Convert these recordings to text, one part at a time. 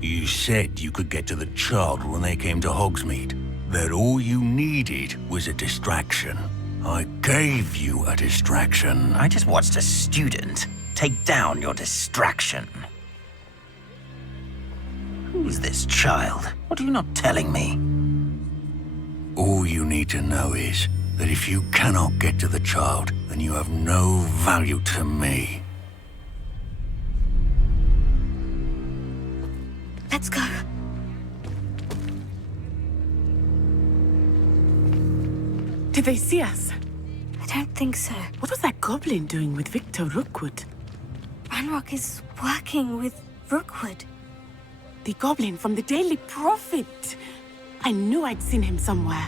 You said you could get to the child when they came to Hogsmeade. That all you needed was a distraction. I gave you a distraction. I just watched a student take down your distraction. Who's this child? What are you not telling me? All you need to know is that if you cannot get to the child, then you have no value to me. Let's go. Did they see us? I don't think so. What was that goblin doing with Victor Rookwood? Ranrock is working with Rookwood. The goblin from the Daily Prophet. I knew I'd seen him somewhere.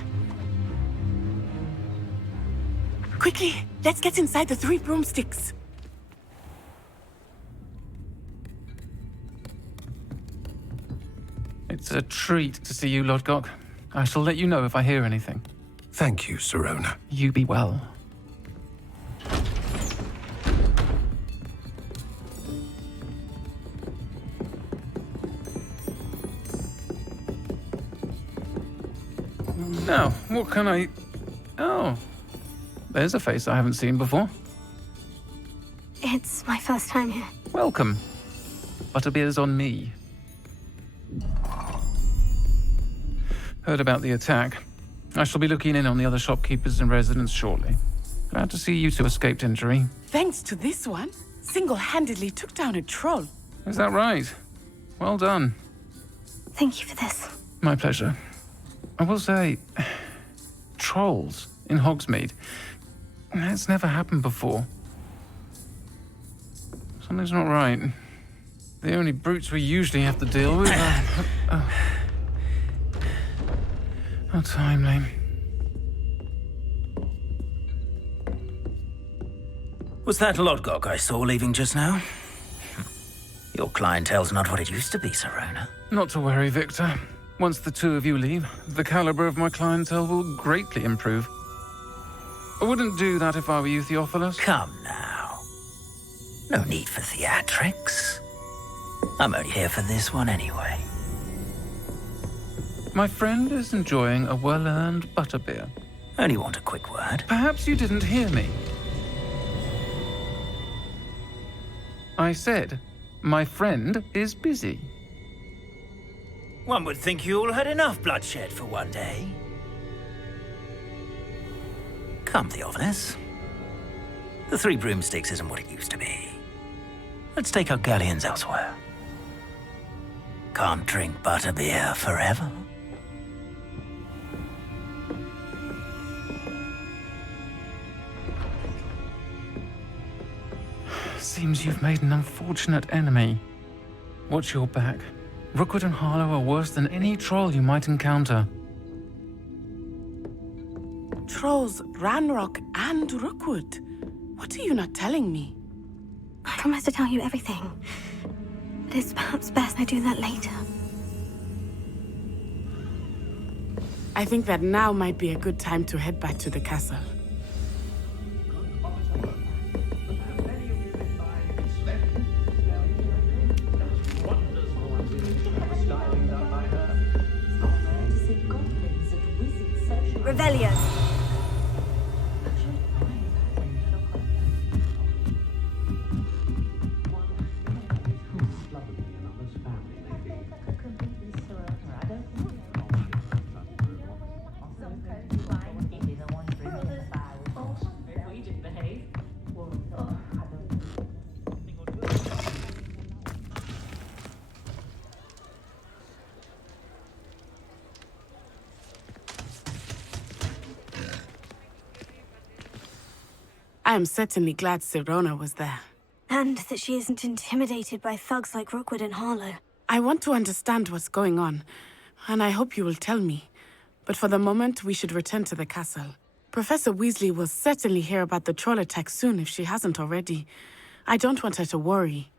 Quickly, let's get inside the 3 broomsticks. It's a treat to see you, Lodgok. I shall let you know if I hear anything. Thank you, Sirona. You be well. Now, what can I... Oh, there's a face I haven't seen before. It's my first time here. Welcome. Butterbeer's on me. Heard about the attack. I shall be looking in on the other shopkeepers and residents shortly. Glad to see you two escaped injury. Thanks to this one, single-handedly took down a troll. Is that right? Well done. Thank you for this. My pleasure. I will say, trolls in Hogsmeade. That's never happened before. Something's not right. The only brutes we usually have to deal with are... How timely. Was that Lodgok I saw leaving just now? Your clientele's not what it used to be, Sirona. Not to worry, Victor. Once the two of you leave, the caliber of my clientele will greatly improve. I wouldn't do that if I were you, Theophilus. Come now. No need for theatrics. I'm only here for this one anyway. My friend is enjoying a well-earned butterbeer. Only want a quick word. Perhaps you didn't hear me. I said, my friend is busy. One would think you all had enough bloodshed for one day. Come, Theophilus. The 3 broomsticks isn't what it used to be. Let's take our galleons elsewhere. Can't drink butterbeer forever. Seems you've made an unfortunate enemy. Watch your back. Rookwood and Harlow are worse than any troll you might encounter. Trolls, Ranrock, and Rookwood. What are you not telling me? I promise to tell you everything. But it's perhaps best I do that later. I think that now might be a good time to head back to the castle. Revelio. I am certainly glad Sirona was there. And that she isn't intimidated by thugs like Rookwood and Harlow. I want to understand what's going on, and I hope you will tell me. But for the moment, we should return to the castle. Professor Weasley will certainly hear about the troll attack soon if she hasn't already. I don't want her to worry.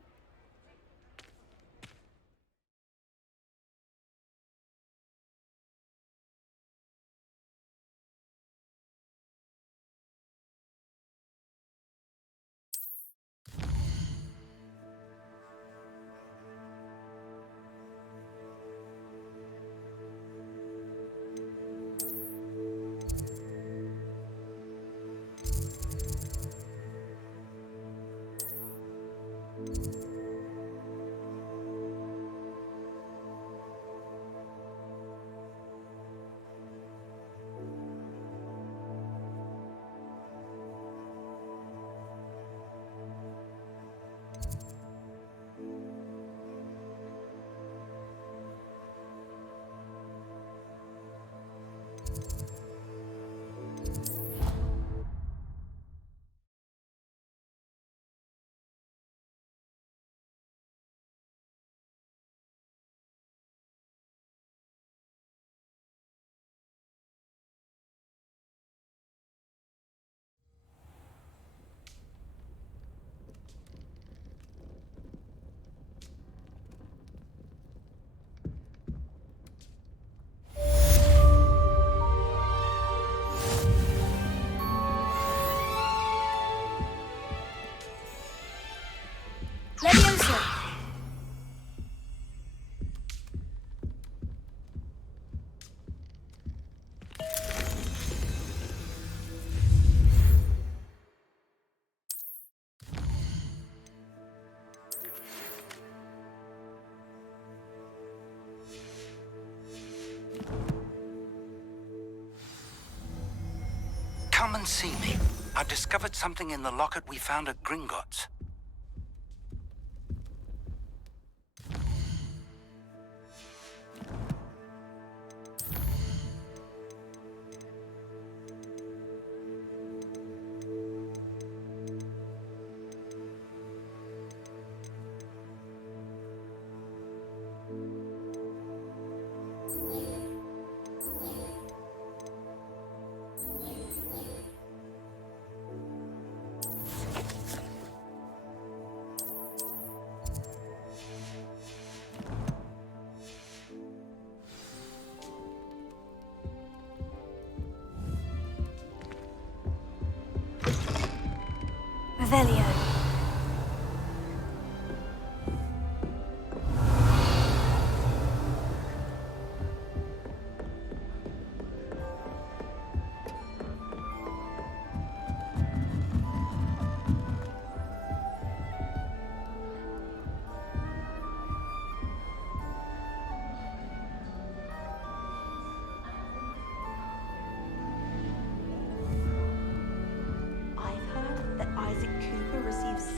Come and see me. I've discovered something in the locket we found at Gringotts. Revelio.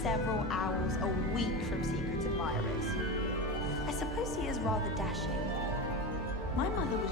Several hours a week from secret admirers. I suppose he is rather dashing. My mother was...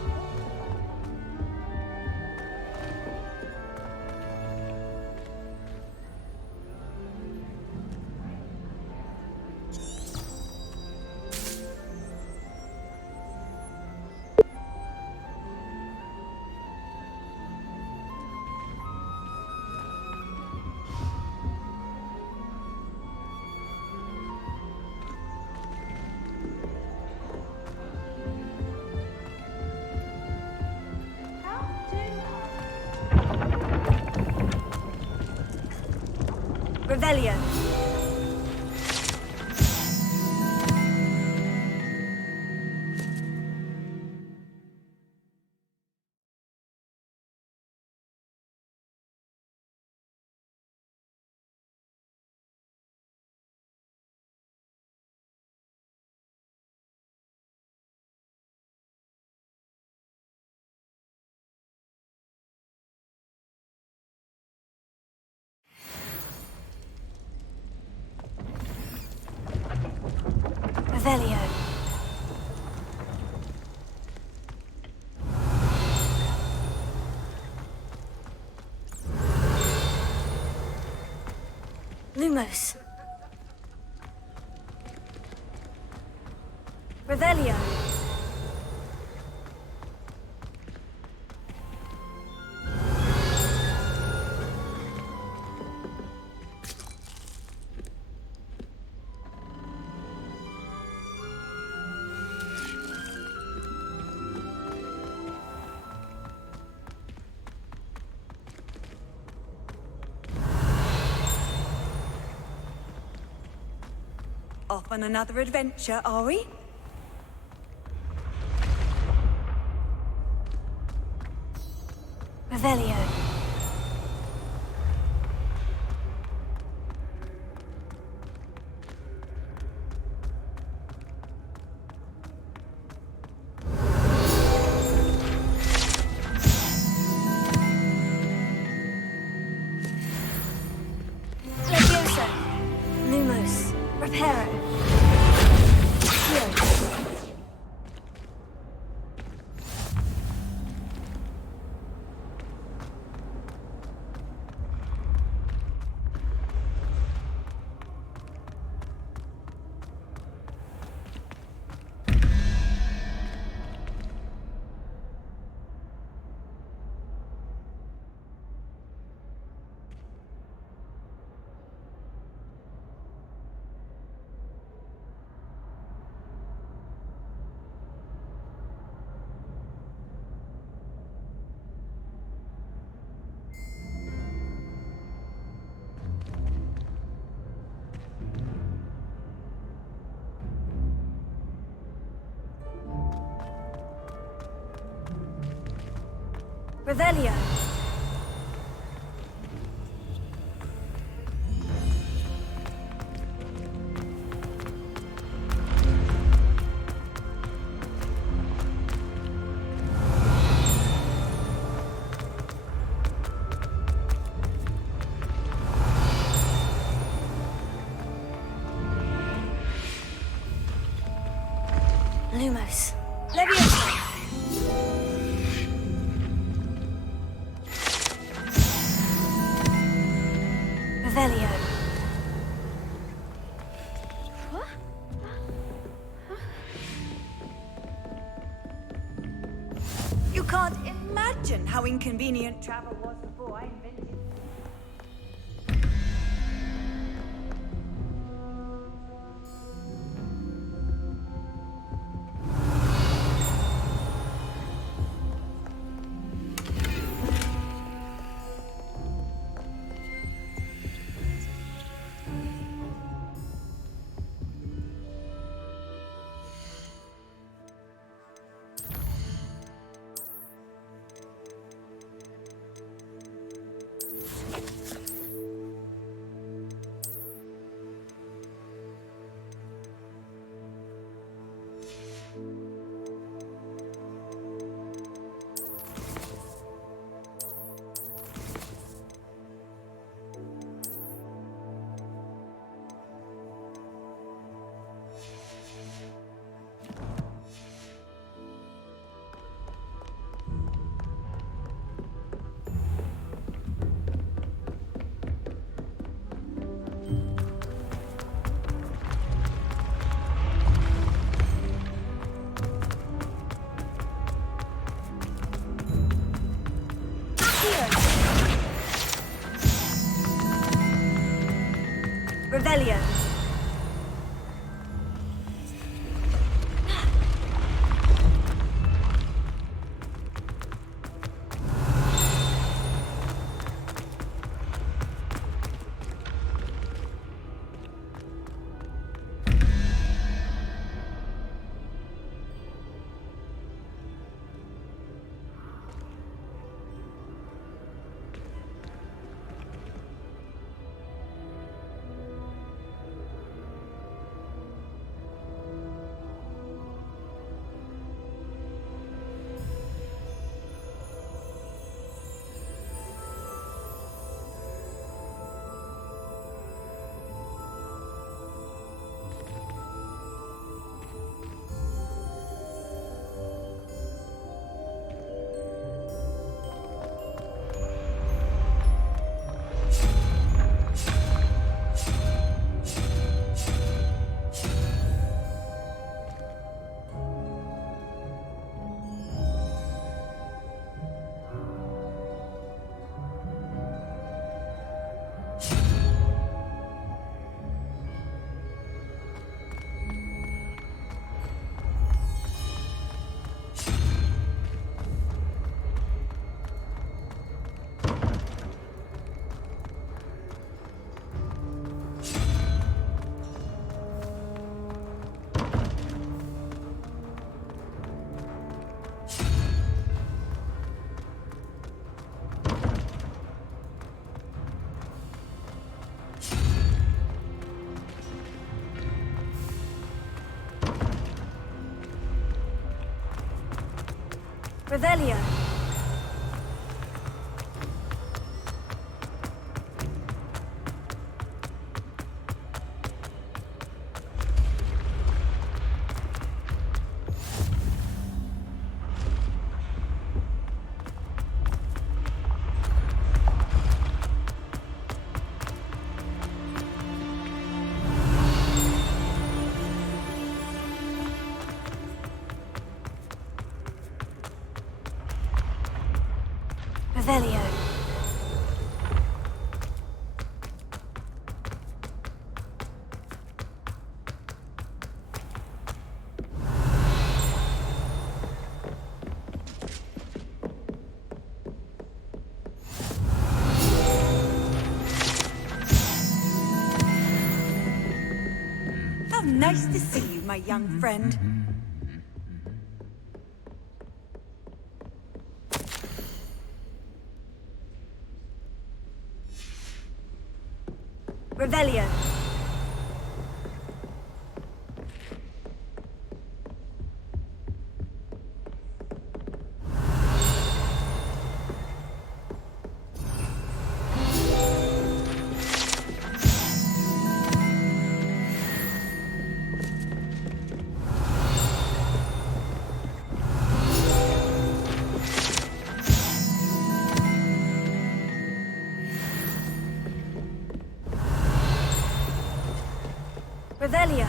Revelio. Revelio. Lumos. Revelio. Off on another adventure, are we? Revelio. Leviosa. Lumos. Reparo. Revelio. Lumos. Leviosa. Revelio. You can't imagine how inconvenient travel was before I invented it. Revelio. Revelio. Revelio. How nice to see you, my young friend. Revelio. Revelio.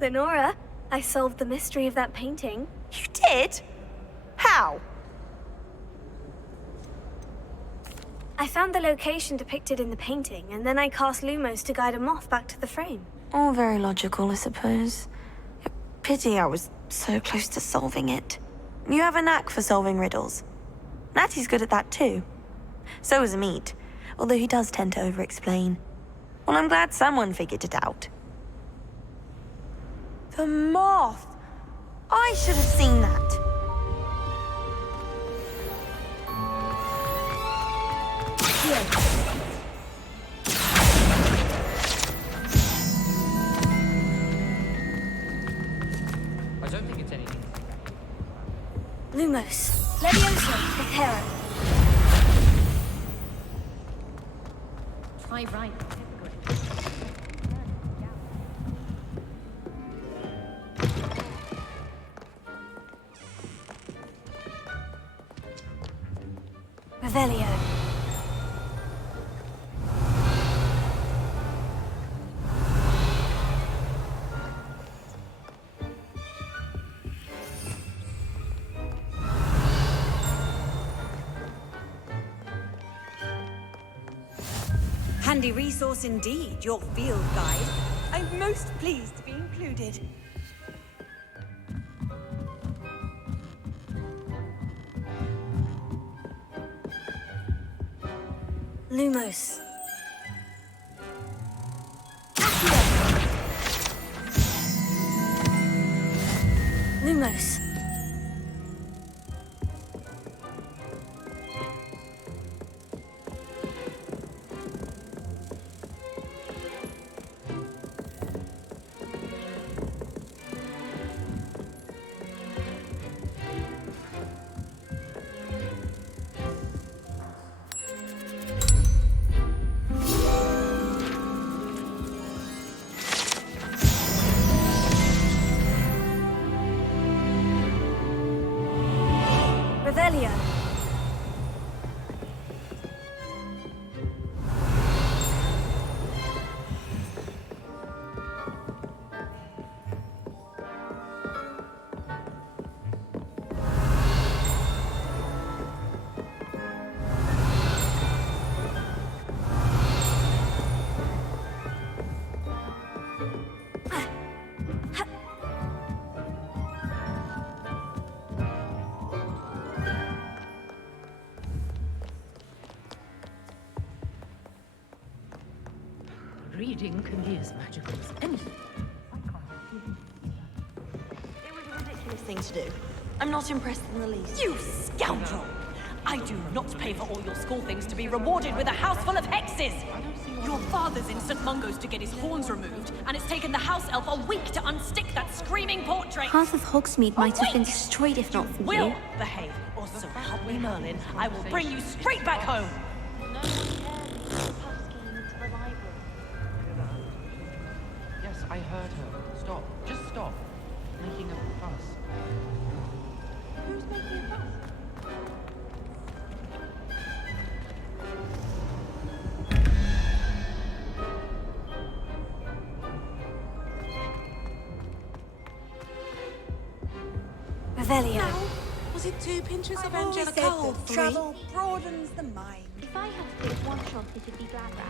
Lenora, I solved the mystery of that painting. You did? How? I found the location depicted in the painting, and then I cast Lumos to guide a moth back to the frame. All very logical, I suppose. Pity I was so close to solving it. You have a knack for solving riddles. Natty's good at that too. So is Amit, although he does tend to over-explain. Well, I'm glad someone figured it out. The moth! I should have seen that. I don't think it's anything. Lumos. Leviosa. Prepare. Try right. Revelio. Handy resource indeed, your field guide. I'm most pleased to be included. Lumos. Lumos. Revelio. can be as magical as anything. It was a ridiculous thing to do. I'm not impressed in the least. You scoundrel! I do not pay for all your school things to be rewarded with a house full of hexes! Your father's in St. Mungo's to get his horns removed, and it's taken the house elf a week to unstick that screaming portrait! Half of Hogsmeade might have been destroyed if not for you. Will behave, or so help me Merlin, I will bring you straight back home! Yes, I heard her. Stop. Just stop. Making a fuss. Who's making a fuss? Revelio. Was it 2 pinches of I've always Angelica or said that 3? travel broadens the mind. If I had to pick one shot, it'd be Glad Rag.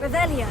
Revelio.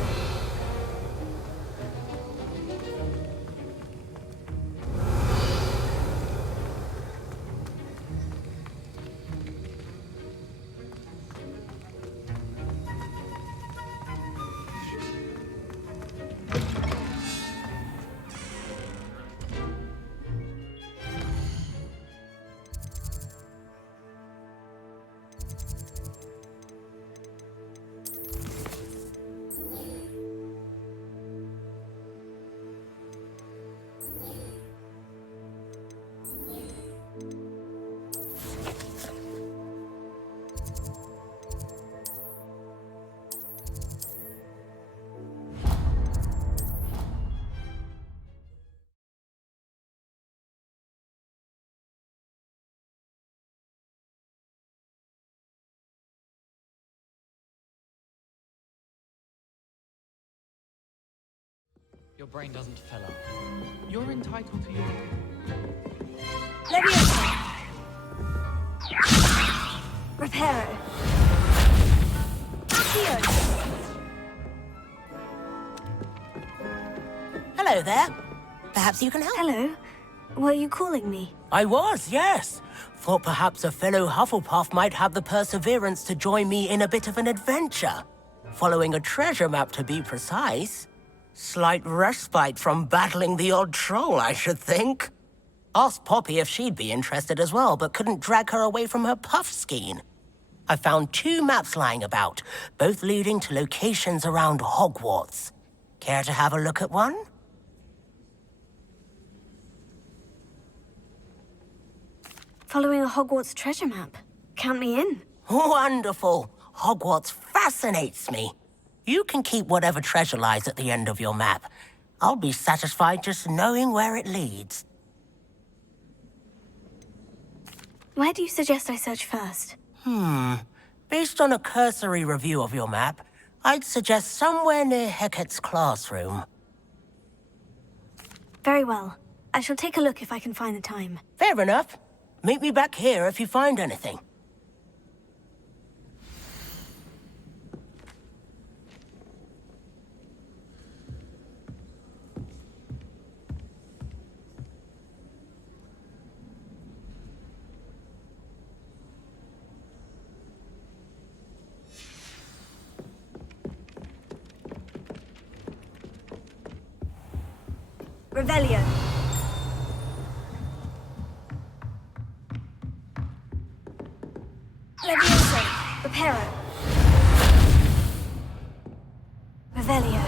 Your brain doesn't fill up. You're entitled to your... Leviosa. Reparo. Accio. Hello there. Perhaps you can help? Hello. Were you calling me? I was, yes. Thought perhaps a fellow Hufflepuff might have the perseverance to join me in a bit of an adventure. Following a treasure map, to be precise. Slight respite from battling the odd troll, I should think. Asked Poppy if she'd be interested as well, but couldn't drag her away from her puff skein. I found 2 maps lying about, both leading to locations around Hogwarts. Care to have a look at one? Following a Hogwarts treasure map. Count me in. Wonderful. Hogwarts fascinates me. You can keep whatever treasure lies at the end of your map. I'll be satisfied just knowing where it leads. Where do you suggest I search first? Based on a cursory review of your map, I'd suggest somewhere near Hecate's classroom. Very well. I shall take a look if I can find the time. Fair enough. Meet me back here if you find anything. Revelio. Leviosa. Reparo. Revelio.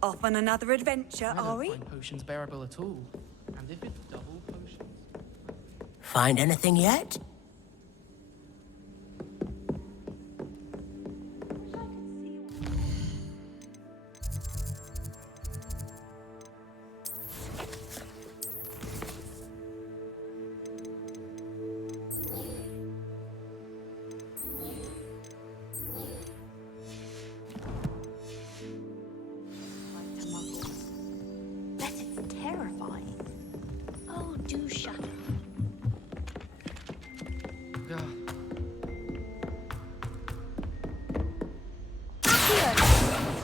Off on another adventure, I are don't we? find potions bearable at all. And if Find anything yet? Bet it's terrifying. Oh, do shut up.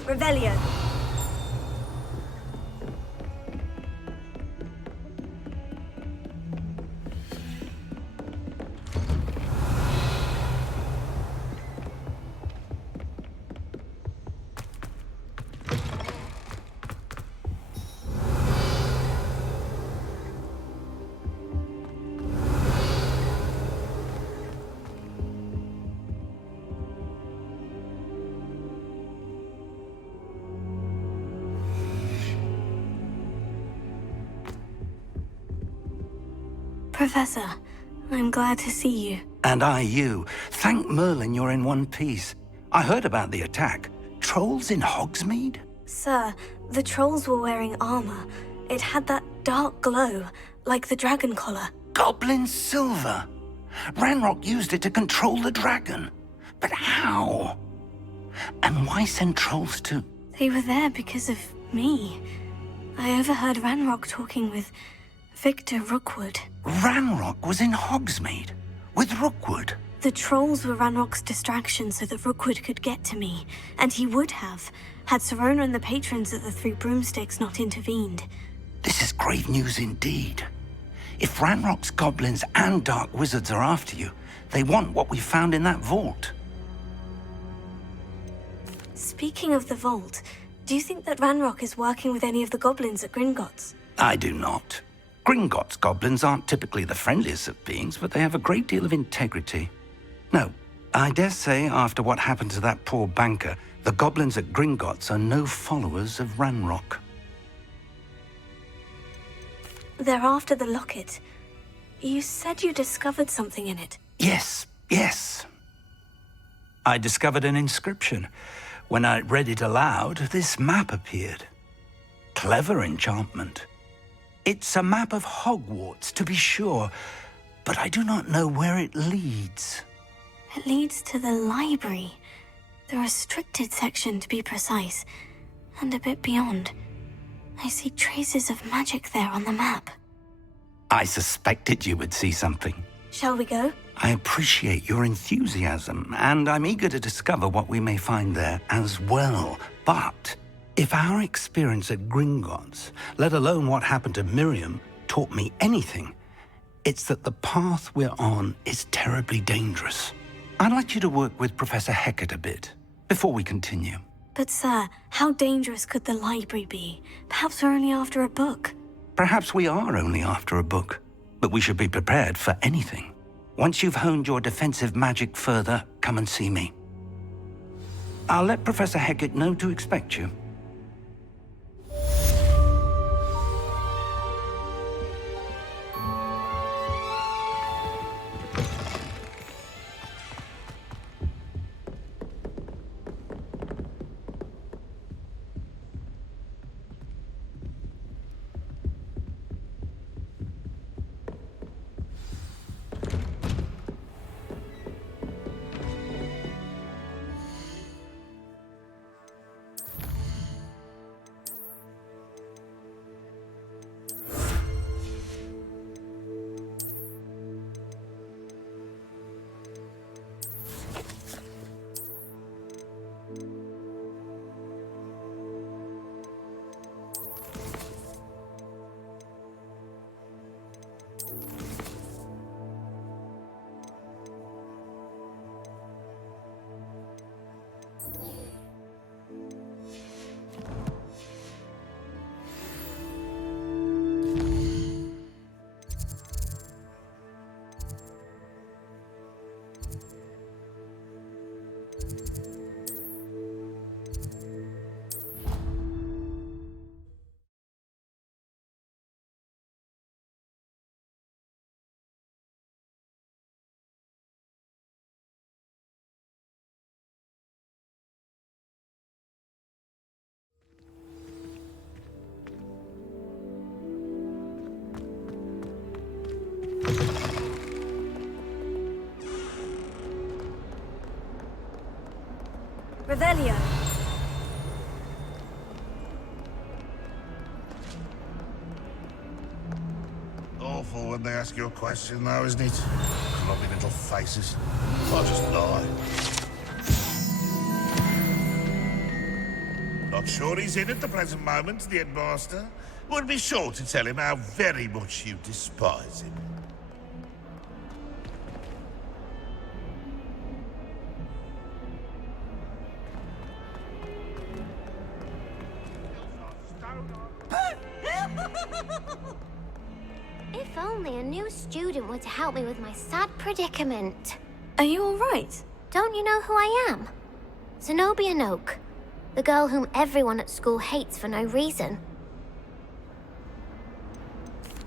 Revelio. Professor, I'm glad to see you. And I you. Thank Merlin you're in one piece. I heard about the attack. Trolls in Hogsmeade? Sir, the trolls were wearing armor. It had that dark glow, like the dragon collar. Goblin silver. Ranrock used it to control the dragon. But how? And why send trolls to... They were there because of me. I overheard Ranrock talking with Victor Rookwood. Ranrock was in Hogsmeade with Rookwood. The trolls were Ranrock's distraction so that Rookwood could get to me. And he would have, had Serona and the patrons at the Three Broomsticks not intervened. This is grave news indeed. If Ranrock's goblins and dark wizards are after you, they want what we found in that vault. Speaking of the vault, do you think that Ranrock is working with any of the goblins at Gringotts? I do not. Gringotts goblins aren't typically the friendliest of beings, but they have a great deal of integrity. No, I dare say after what happened to that poor banker, the goblins at Gringotts are no followers of Ranrock. They're after the locket. You said you discovered something in it. Yes. I discovered an inscription. When I read it aloud, this map appeared. Clever enchantment. It's a map of Hogwarts, to be sure, but I do not know where it leads. It leads to the library. The restricted section, to be precise, and a bit beyond. I see traces of magic there on the map. I suspected you would see something. Shall we go? I appreciate your enthusiasm, and I'm eager to discover what we may find there as well. But if our experience at Gringotts, let alone what happened to Miriam, taught me anything, it's that the path we're on is terribly dangerous. I'd like you to work with Professor Hecat a bit before we continue. But sir, how dangerous could the library be? Perhaps we're only after a book. Perhaps we are only after a book, but we should be prepared for anything. Once you've honed your defensive magic further, come and see me. I'll let Professor Hecat know to expect you. Revelio. Awful when they ask you a question, though, isn't it? Clubby little faces. I'll just lie. Not sure he's in at the present moment, the headmaster. Would be sure to tell him how very much you despise him. If only a new student were to help me with my sad predicament. Are you all right? Don't you know who I am? Zenobia Noak, the girl whom everyone at school hates for no reason.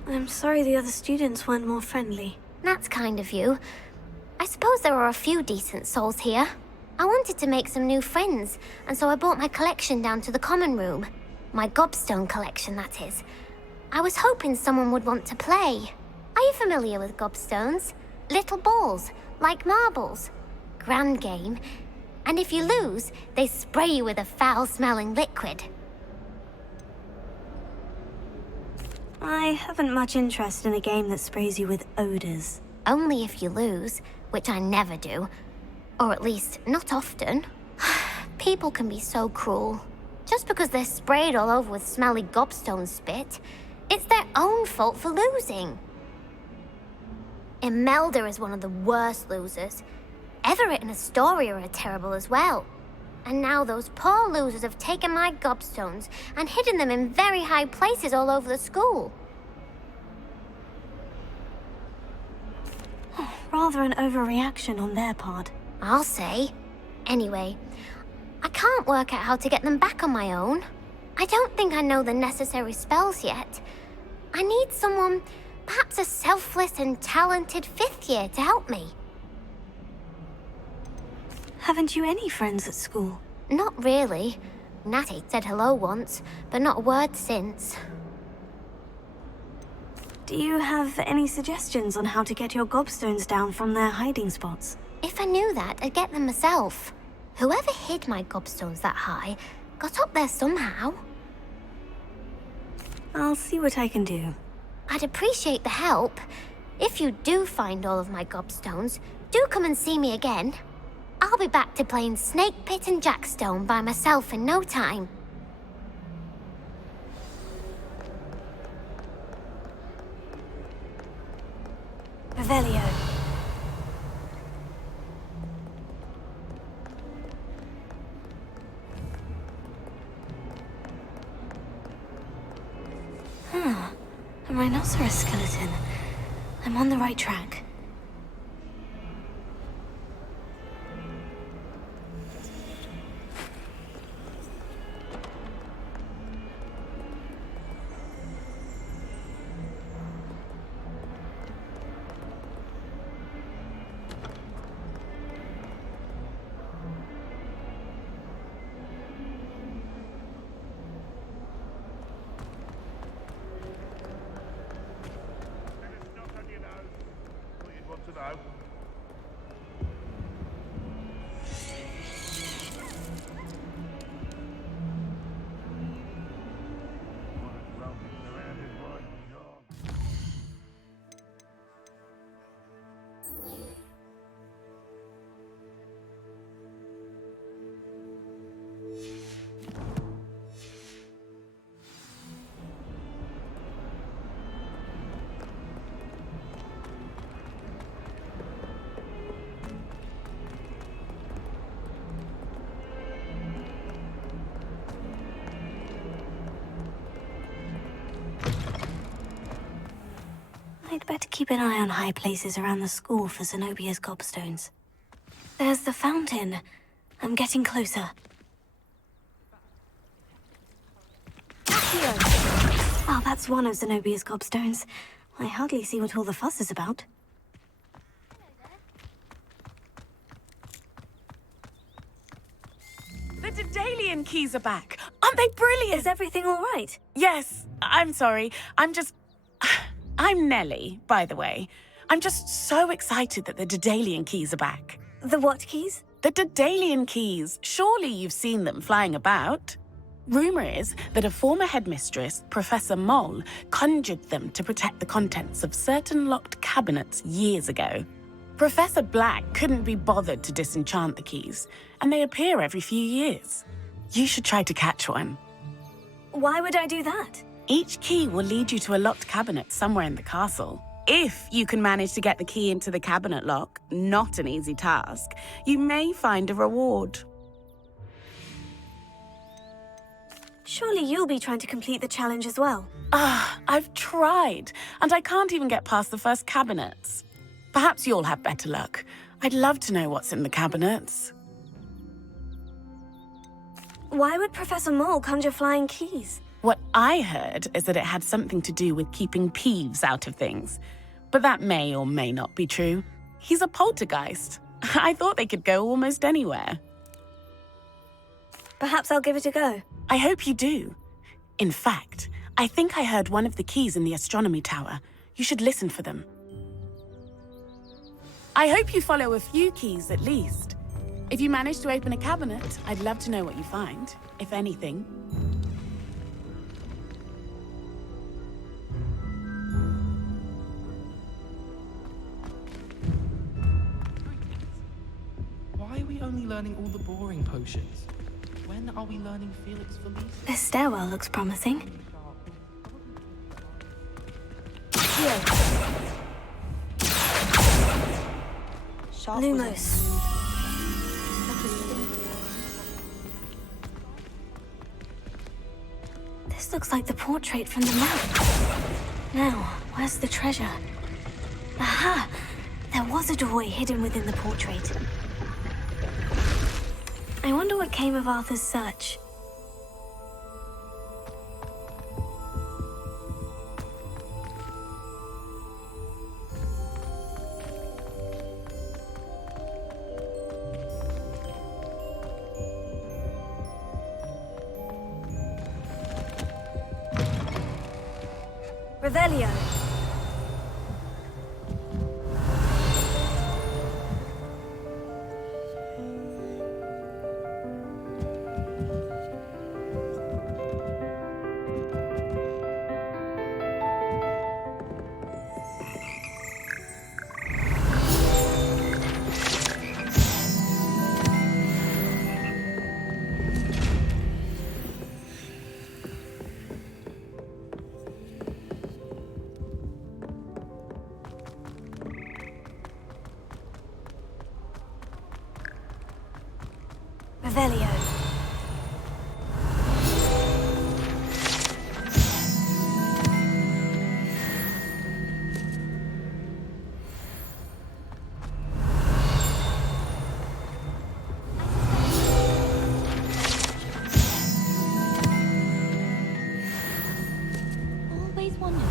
I'm sorry the other students weren't more friendly. That's kind of you. I suppose there are a few decent souls here. I wanted to make some new friends, and so I brought my collection down to the common room. My gobstone collection, that is. I was hoping someone would want to play. Are you familiar with gobstones? Little balls, like marbles. Grand game. And if you lose, they spray you with a foul-smelling liquid. I haven't much interest in a game that sprays you with odors. Only if you lose, which I never do. Or at least, not often. People can be so cruel. Just because they're sprayed all over with smelly gobstone spit, it's their own fault for losing. Imelda is one of the worst losers. Everett and Astoria are terrible as well. And now those poor losers have taken my gobstones and hidden them in very high places all over the school. Rather an overreaction on their part. I'll say. Anyway, I can't work out how to get them back on my own. I don't think I know the necessary spells yet. I need someone, perhaps a selfless and talented fifth year to help me. Haven't you any friends at school? Not really. Natty said hello once, but not a word since. Do you have any suggestions on how to get your gobstones down from their hiding spots? If I knew that, I'd get them myself. Whoever hid my gobstones that high got up there somehow. I'll see what I can do. I'd appreciate the help. If you do find all of my gobstones, do come and see me again. I'll be back to playing Snake Pit and Jackstone by myself in no time. Revelio. A rhinoceros skeleton. I'm on the right track. I'd better keep an eye on high places around the school for Zenobia's gobstones. There's the fountain. I'm getting closer. Well, that's one of Zenobia's gobstones. I hardly see what all the fuss is about. The Daedalian keys are back. Aren't they brilliant? Is everything all right? Yes. I'm sorry. I'm Nellie, by the way. I'm just so excited that the Daedalian keys are back. The what keys? The Daedalian keys. Surely you've seen them flying about. Rumor is that a former headmistress, Professor Mole, conjured them to protect the contents of certain locked cabinets years ago. Professor Black couldn't be bothered to disenchant the keys, and they appear every few years. You should try to catch one. Why would I do that? Each key will lead you to a locked cabinet somewhere in the castle. If you can manage to get the key into the cabinet lock, not an easy task, you may find a reward. Surely you'll be trying to complete the challenge as well. I've tried, and I can't even get past the first cabinets. Perhaps you'll have better luck. I'd love to know what's in the cabinets. Why would Professor Mole conjure flying keys? What I heard is that it had something to do with keeping Peeves out of things. But that may or may not be true. He's a poltergeist. I thought they could go almost anywhere. Perhaps I'll give it a go. I hope you do. In fact, I think I heard one of the keys in the astronomy tower. You should listen for them. I hope you follow a few keys at least. If you manage to open a cabinet, I'd love to know what you find, if anything. Why are we only learning all the boring potions? When are we learning Felix Felicis? This stairwell looks promising. Lumos. This looks like the portrait from the map. Now, where's the treasure? Aha! There was a doorway hidden within the portrait. I wonder what came of Arthur's search. Revelio. Revelio. Always wondered.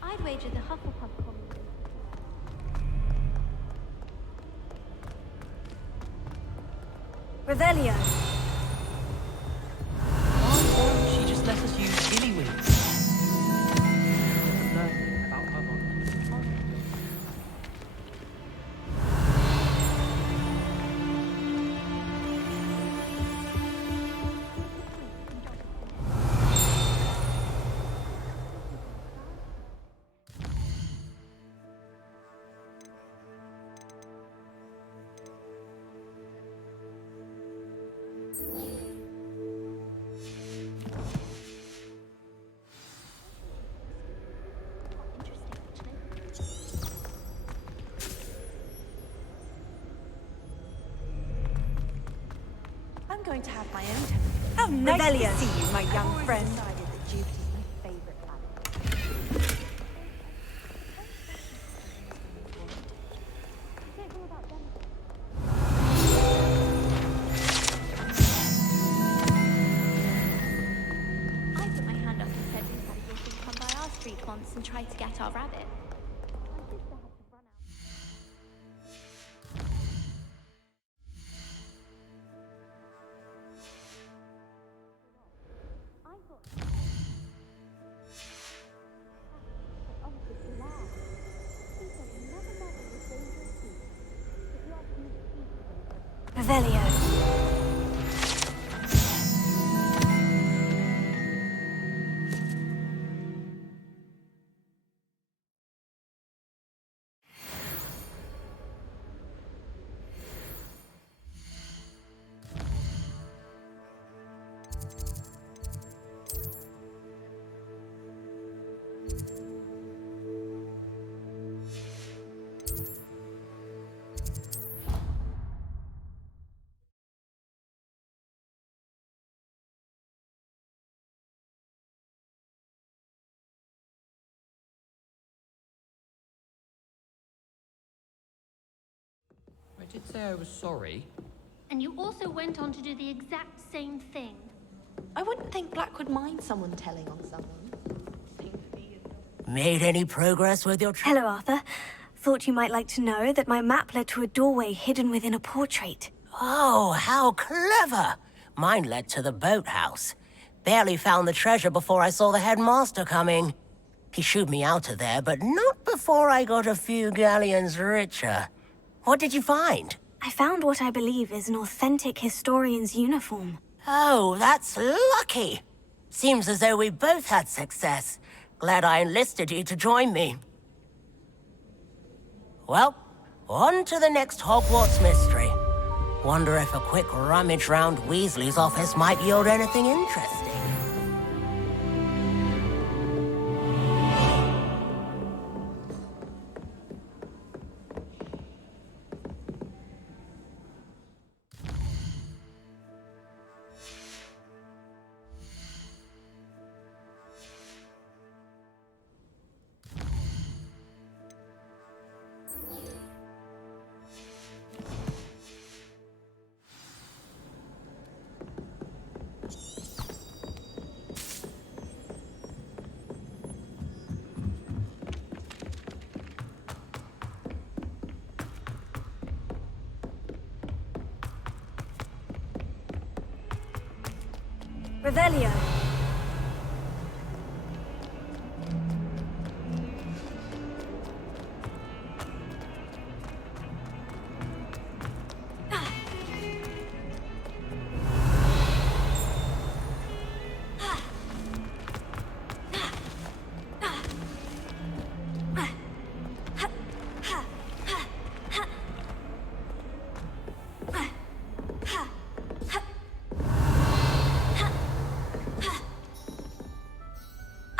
I'd wager the Hufflepuff common room. Revelio. Why won't she just let us use gillyweeds? Learn about her mom. I'm going to have my own temple. How nice to see you, my young friend. Decided that Jupiter's my favorite planet. I put my hand up and said we had a Griffin come by our street once and tried to get our rabbit. My sister had to run out. Revelio. I did say I was sorry. And you also went on to do the exact same thing. I wouldn't think Black would mind someone telling on someone. Made any progress with your Hello, Arthur. Thought you might like to know that my map led to a doorway hidden within a portrait. Oh, how clever! Mine led to the boathouse. Barely found the treasure before I saw the headmaster coming. He shooed me out of there, but not before I got a few galleons richer. What did you find? I found what I believe is an authentic historian's uniform. Oh, that's lucky. Seems as though we both had success. Glad I enlisted you to join me. Well, on to the next Hogwarts mystery. Wonder if a quick rummage round Weasley's office might yield anything interesting. Revelio.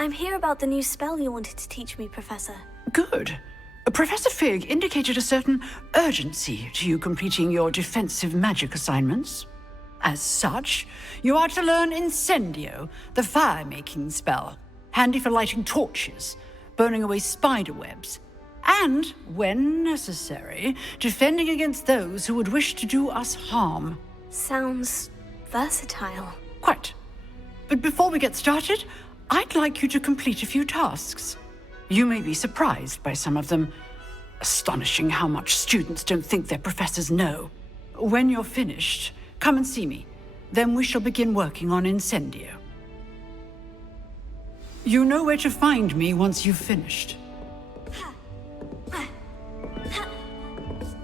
I'm here about the new spell you wanted to teach me, Professor. Good. Professor Fig indicated a certain urgency to you completing your defensive magic assignments. As such, you are to learn Incendio, the fire-making spell, handy for lighting torches, burning away spider webs, and, when necessary, defending against those who would wish to do us harm. Sounds versatile. Quite. But before we get started, I'd like you to complete a few tasks. You may be surprised by some of them. Astonishing how much students don't think their professors know. When you're finished, come and see me. Then we shall begin working on Incendio. You know where to find me once you've finished.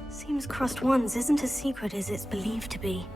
Seems crossed ones isn't as secret as it's believed to be.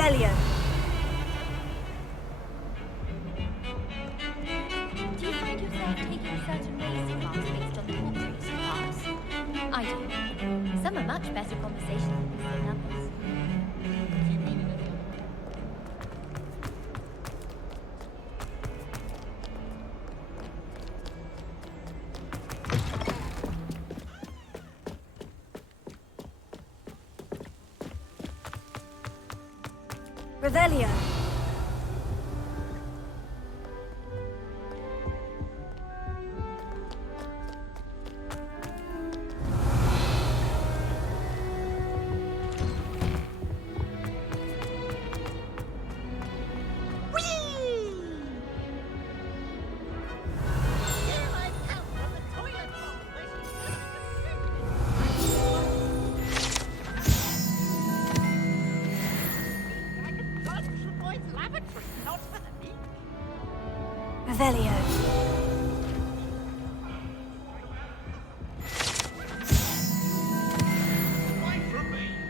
Revelio. Do you find yourself taking certain race class based on the portraits you pass? I do. Some are much better conversationalists than others. Revelio. Revelio.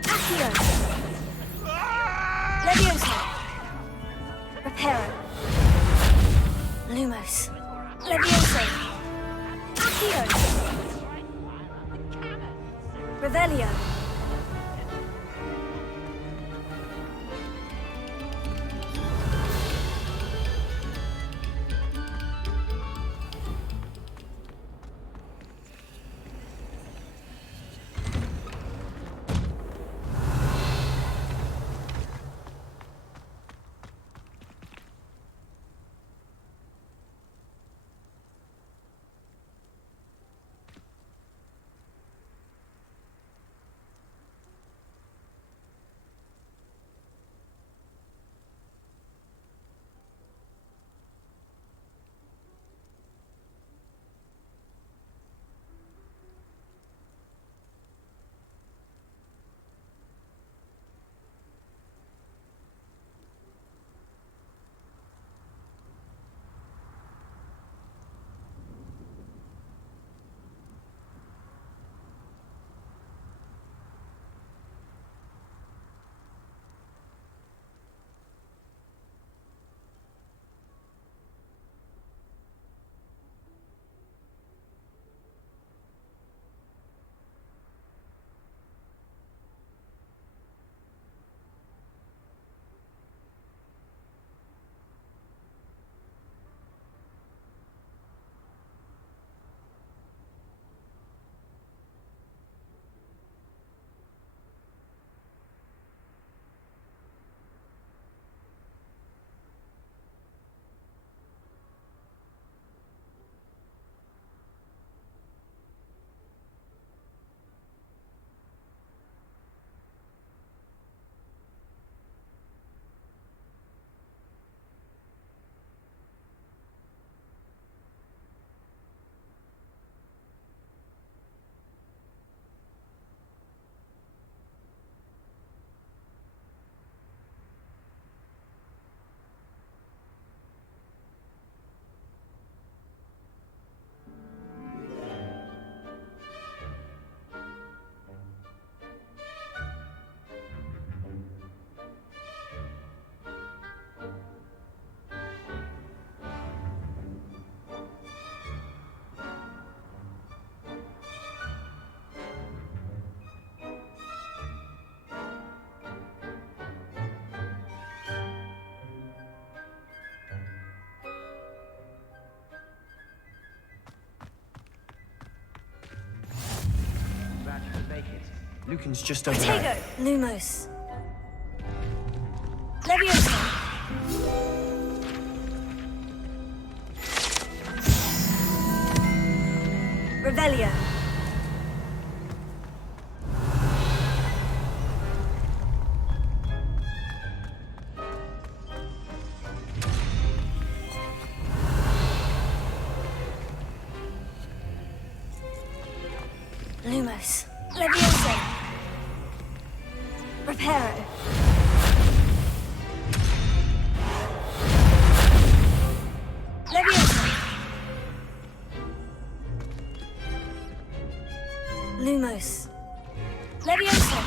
Accio. Leviosa. Reparo. Lumos. Leviosa. Accio. Revelio. Lucan's just over Protego. there. Lumos. Leviosa. Revelio. Lumos. Leviosa. Reparo. Leviosa. Lumos. Leviosa.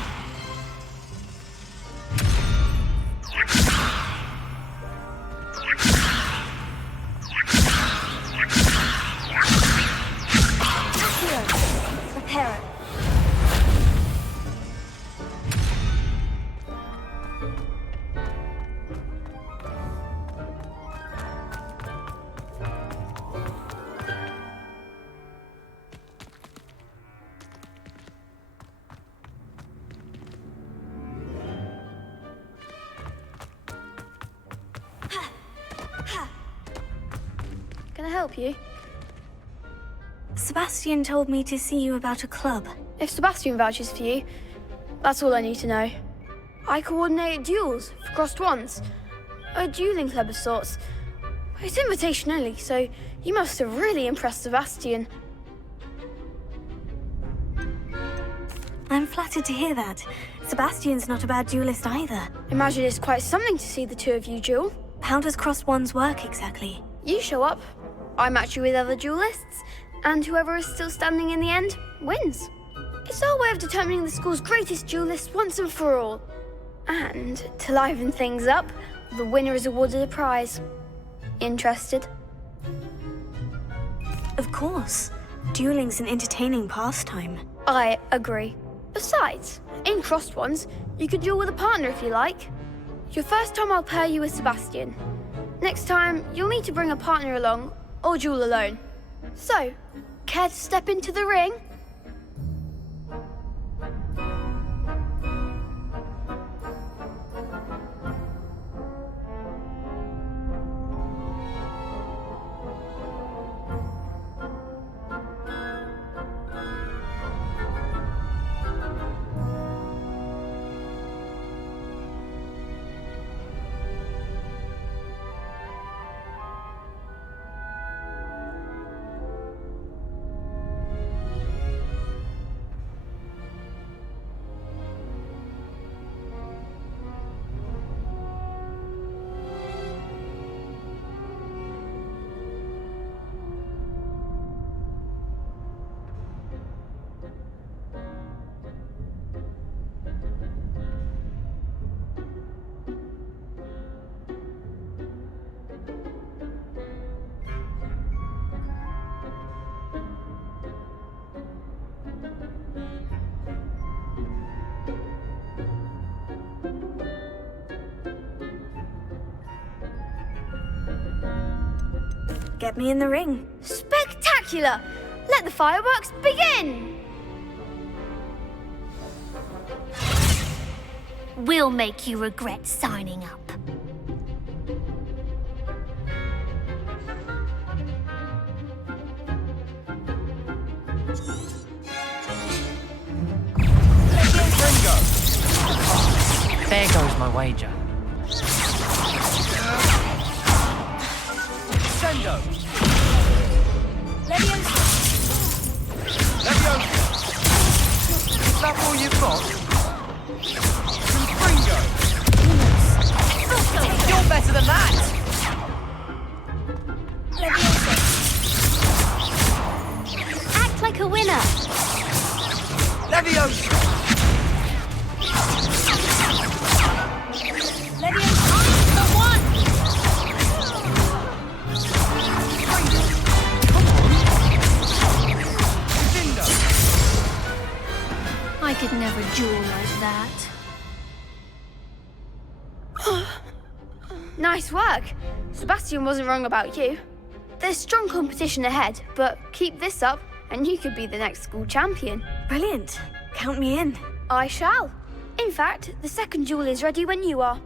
Can I help you? Sebastian told me to see you about a club. If Sebastian vouches for you, that's all I need to know. I coordinate duels for crossed ones. A dueling club of sorts. It's invitation only, so you must have really impressed Sebastian. I'm flattered to hear that. Sebastian's not a bad duelist either. Imagine it's quite something to see the two of you duel. How does crossed ones work exactly? You show up, I match you with other duelists, and whoever is still standing in the end wins. It's our way of determining the school's greatest duelist once and for all. And to liven things up, the winner is awarded a prize. Interested? Of course. Dueling's an entertaining pastime. I agree. Besides, in crossed ones, you could duel with a partner if you like. Your first time I'll pair you with Sebastian. Next time, you'll need to bring a partner along, or duel alone. So, care to step into the ring? Get me in the ring. Spectacular! Let the fireworks begin! We'll make you regret signing up. There goes my wager. Sendo! Leviosa! Is that all you've got? Confringo! You're better than that! Leviosa! Act like a winner! Leviosa! Leviosa! The one! I could never duel like that. Nice work. Sebastian wasn't wrong about you. There's strong competition ahead, but keep this up and you could be the next school champion. Brilliant. Count me in. I shall. In fact, the second duel is ready when you are.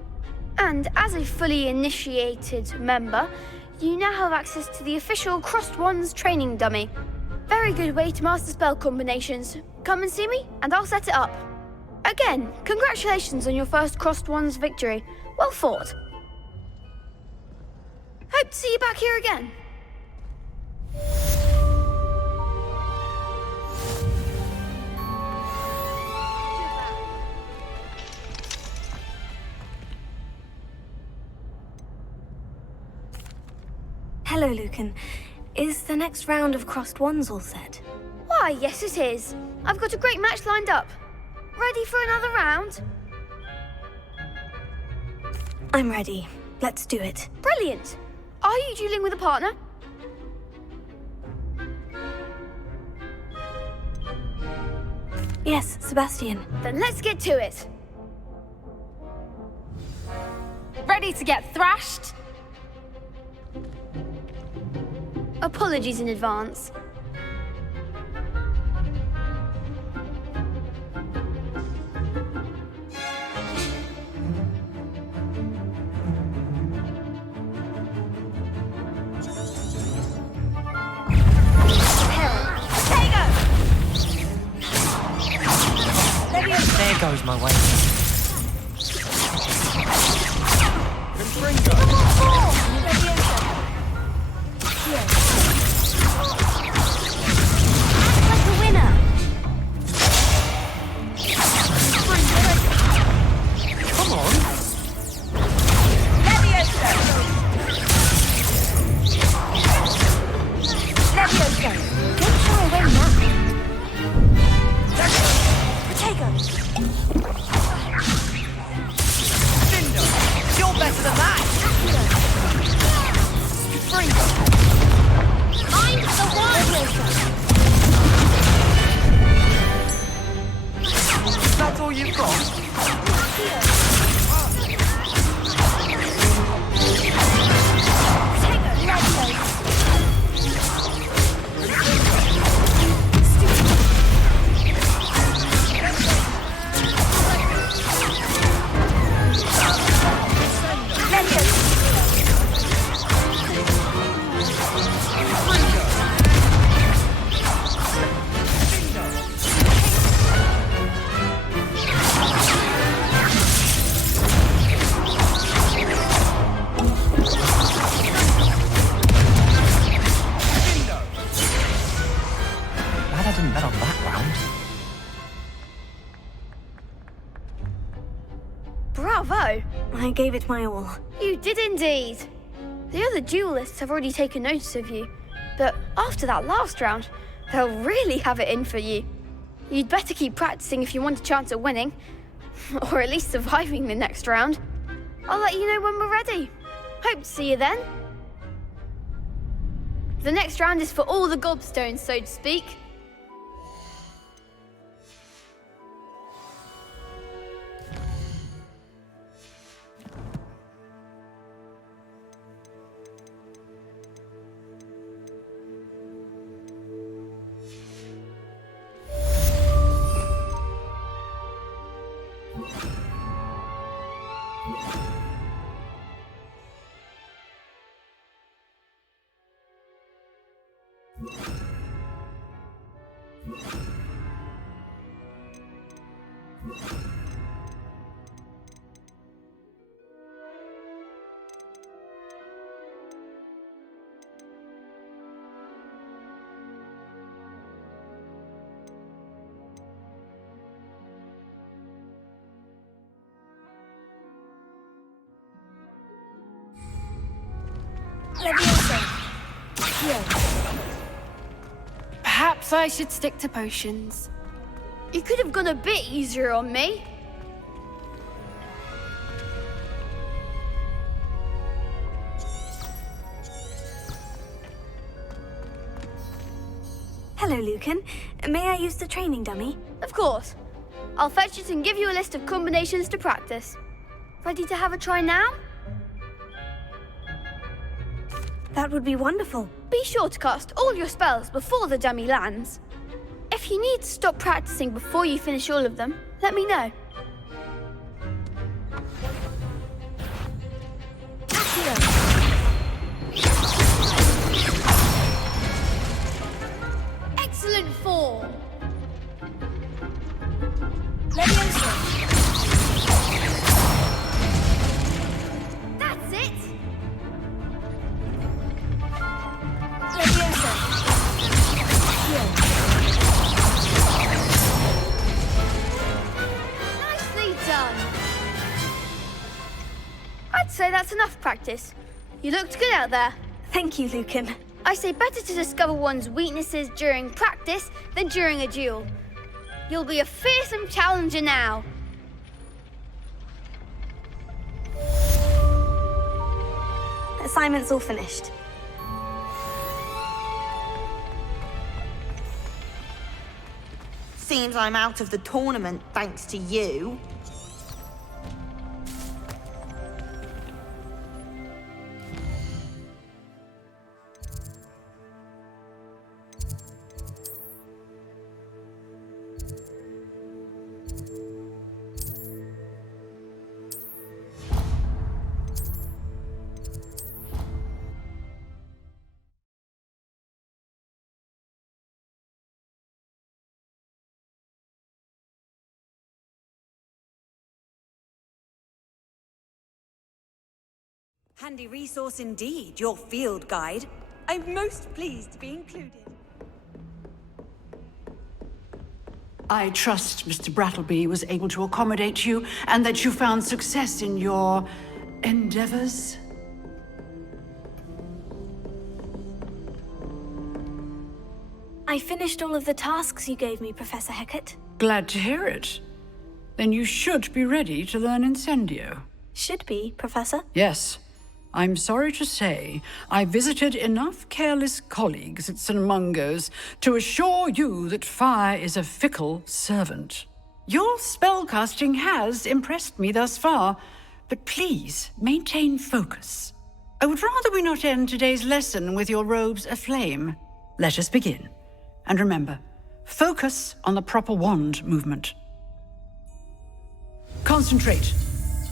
And as a fully initiated member, you now have access to the official Crossed Wands training dummy. Very good way to master spell combinations. Come and see me, and I'll set it up. Again, congratulations on your first Crossed Wands victory. Well fought. Hope to see you back here again. Hello, Lucan. Is the next round of Crossed Wands all set? Why, yes it is. I've got a great match lined up. Ready for another round? I'm ready. Let's do it. Brilliant. Are you dueling with a partner? Yes, Sebastian. Then let's get to it. Ready to get thrashed? Apologies in advance. goes my way. Like a winner. Come on. Leviosa! Leviosa! Don't shy away now. Protego! Cinder, you're better than that. Springo. Mind the one. That's all you've got? Glad I didn't bet on that round. Bravo! I gave it my all. You did indeed. The other duelists have already taken notice of you, but after that last round, they'll really have it in for you. You'd better keep practicing if you want a chance at winning, or at least surviving the next round. I'll let you know when we're ready. Hope to see you then. The next round is for all the gobstones, so to speak. Perhaps I should stick to potions. You could have gone a bit easier on me. Hello, Lucan. May I use the training dummy? Of course. I'll fetch it and give you a list of combinations to practice. Ready to have a try now? That would be wonderful. Be sure to cast all your spells before the dummy lands. If you need to stop practicing before you finish all of them, let me know. Excellent form. Leviosa. That's it. Leviosa. Nicely done. I'd say that's enough practice. You looked good out there. Thank you, Lucan. I say better to discover one's weaknesses during practice than during a duel. You'll be a fearsome challenger now. Assignment's all finished. Seems I'm out of the tournament thanks to you. Handy resource indeed, your field guide. I'm most pleased to be included. I trust Mr. Brattleby was able to accommodate you and that you found success in your endeavors. I finished all of the tasks you gave me, Professor Hecat. Glad to hear it. Then you should be ready to learn Incendio. Should be, Professor? Yes. I'm sorry to say, I visited enough careless colleagues at St. Mungo's to assure you that fire is a fickle servant. Your spellcasting has impressed me thus far, but please maintain focus. I would rather we not end today's lesson with your robes aflame. Let us begin. And remember, focus on the proper wand movement. Concentrate,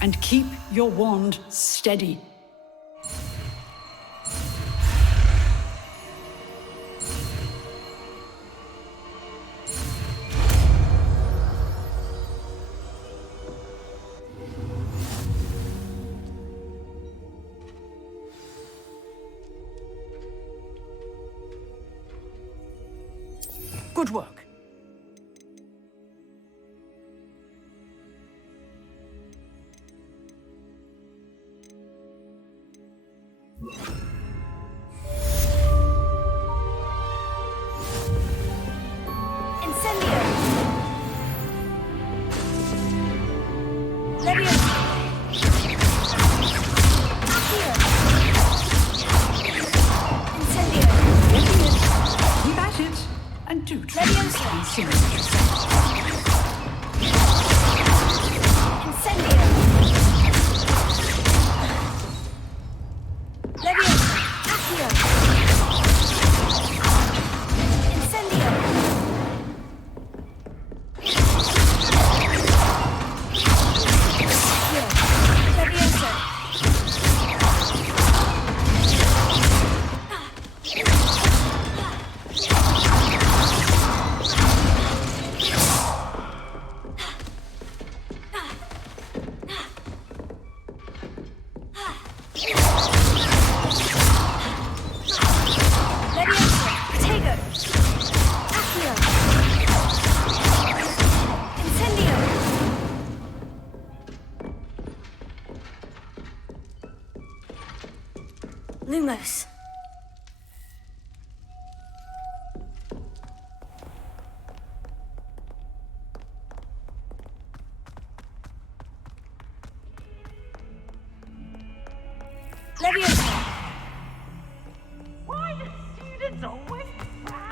and keep your wand steady. Good work. Lumos. Leviosa! Why do students always frown?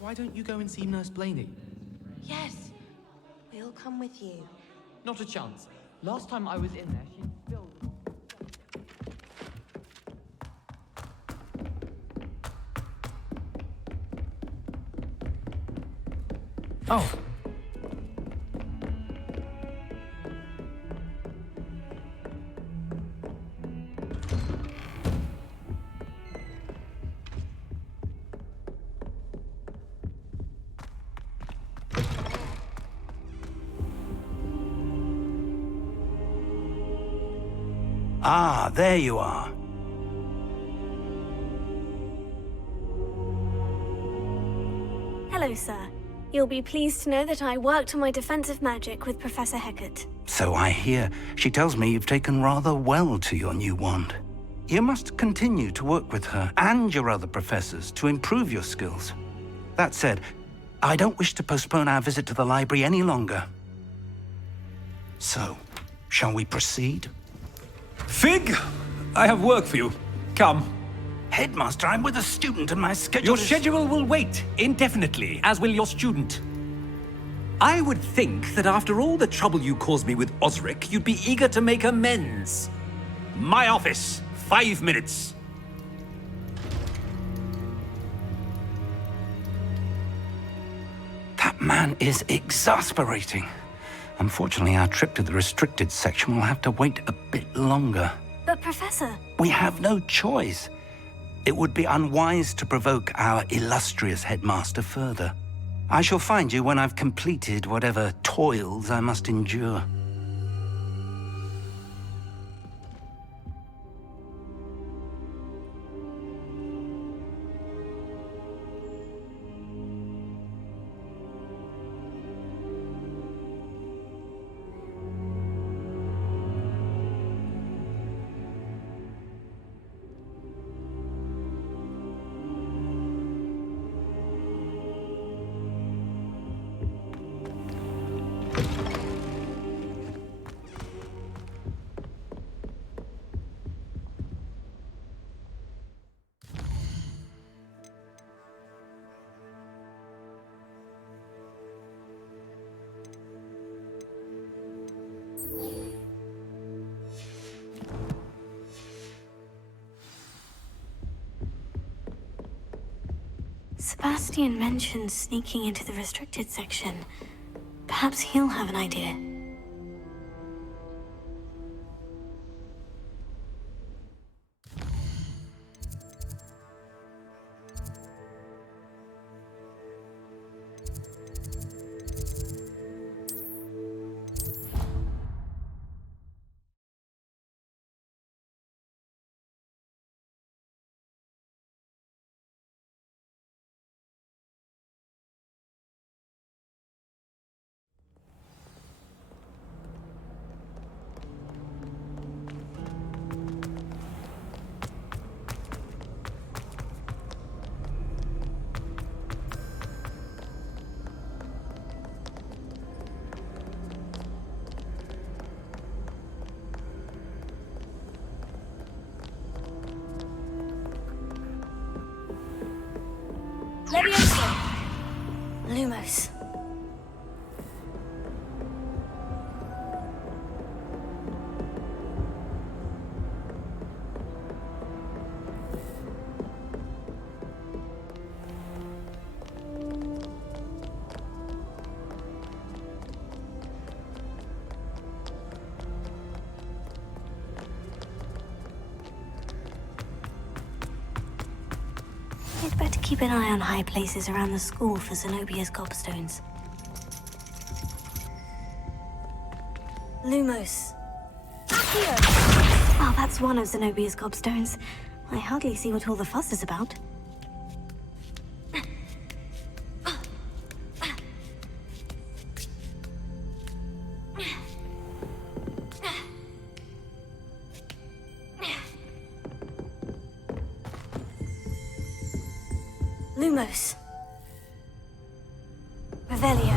Why don't you go and see Nurse Blaney? Yes, we'll come with you. Not a chance. Last time I was in there, she spilled... Oh. Ah, there you are. Hello, sir. You'll be pleased to know that I worked on my defensive magic with Professor Hecat. So I hear. She tells me you've taken rather well to your new wand. You must continue to work with her and your other professors to improve your skills. That said, I don't wish to postpone our visit to the library any longer. So, shall we proceed? Fig, I have work for you. Come. Headmaster, I'm with a student and my schedule Your schedule will wait indefinitely, as will your student. I would think that after all the trouble you caused me with Osric, you'd be eager to make amends. My office, 5 minutes. That man is exasperating. Unfortunately, our trip to the restricted section will have to wait a bit longer. But Professor... We have no choice. It would be unwise to provoke our illustrious headmaster further. I shall find you when I've completed whatever toils I must endure. Sebastian mentioned sneaking into the restricted section. Perhaps he'll have an idea. Lumos. You'd better keep an eye on high places around the school for Zenobia's gobstones. Lumos. Well, that's one of Zenobia's gobstones. I hardly see what all the fuss is about. Lumos. Revelio.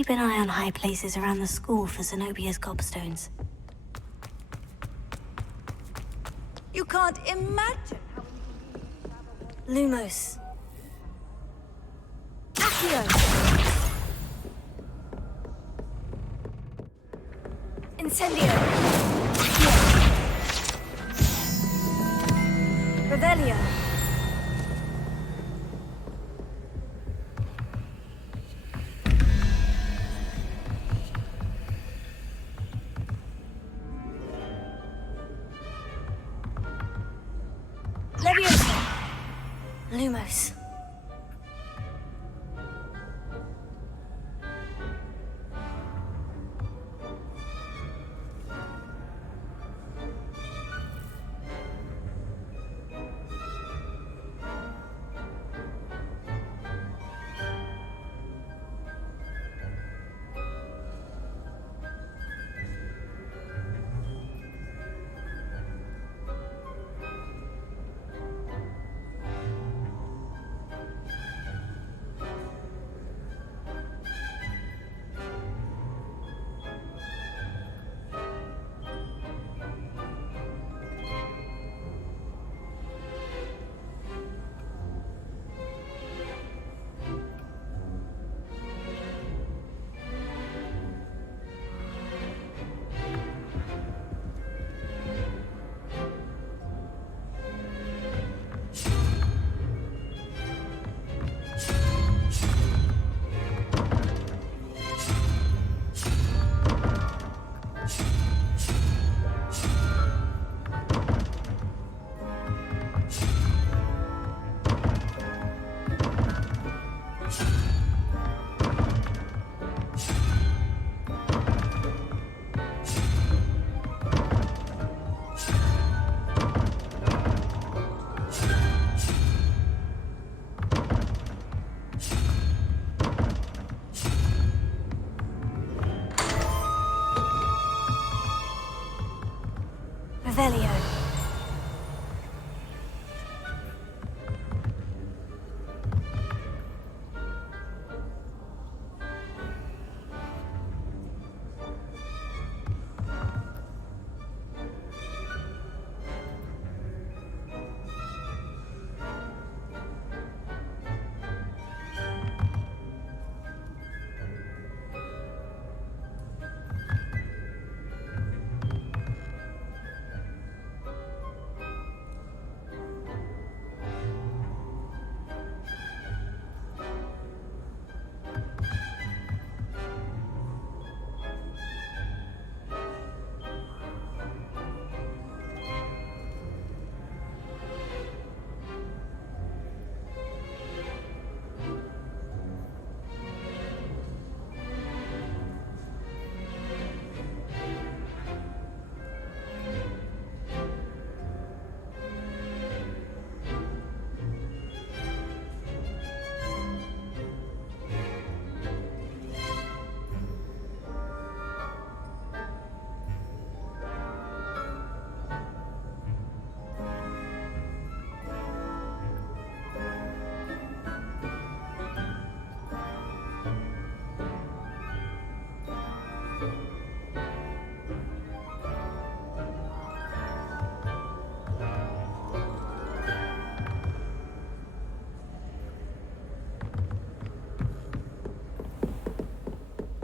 keep an eye on high places around the school for Zenobia's gobstones. You can't imagine how... Lumos. Accio! Incendio! Accio! Revelio! Leviosa! Lumos. Revelio.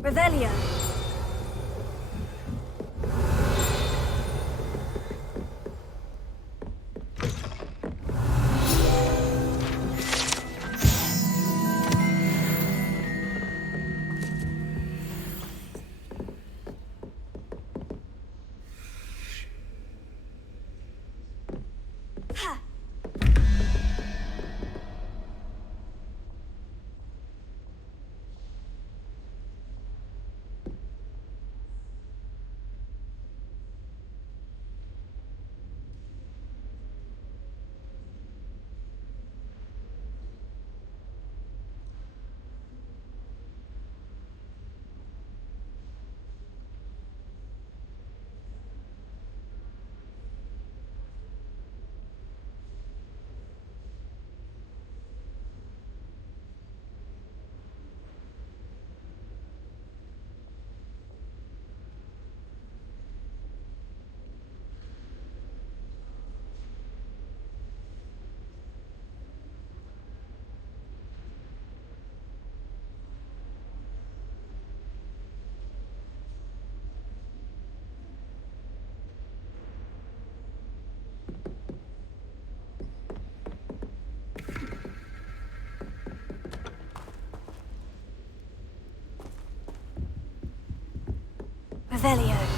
Revelio. Revelio.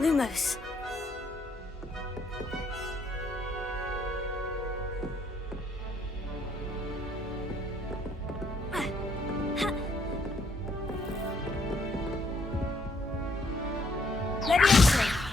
Lumos. Leviosa.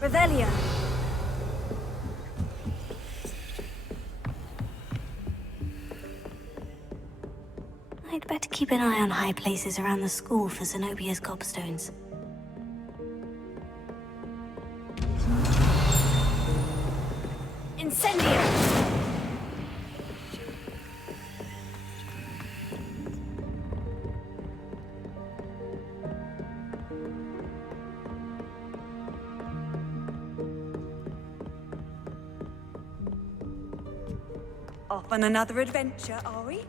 Revelio. I'd better keep an eye on high places around the school for Zenobia's gobstones. Incendio! Off on another adventure, are we?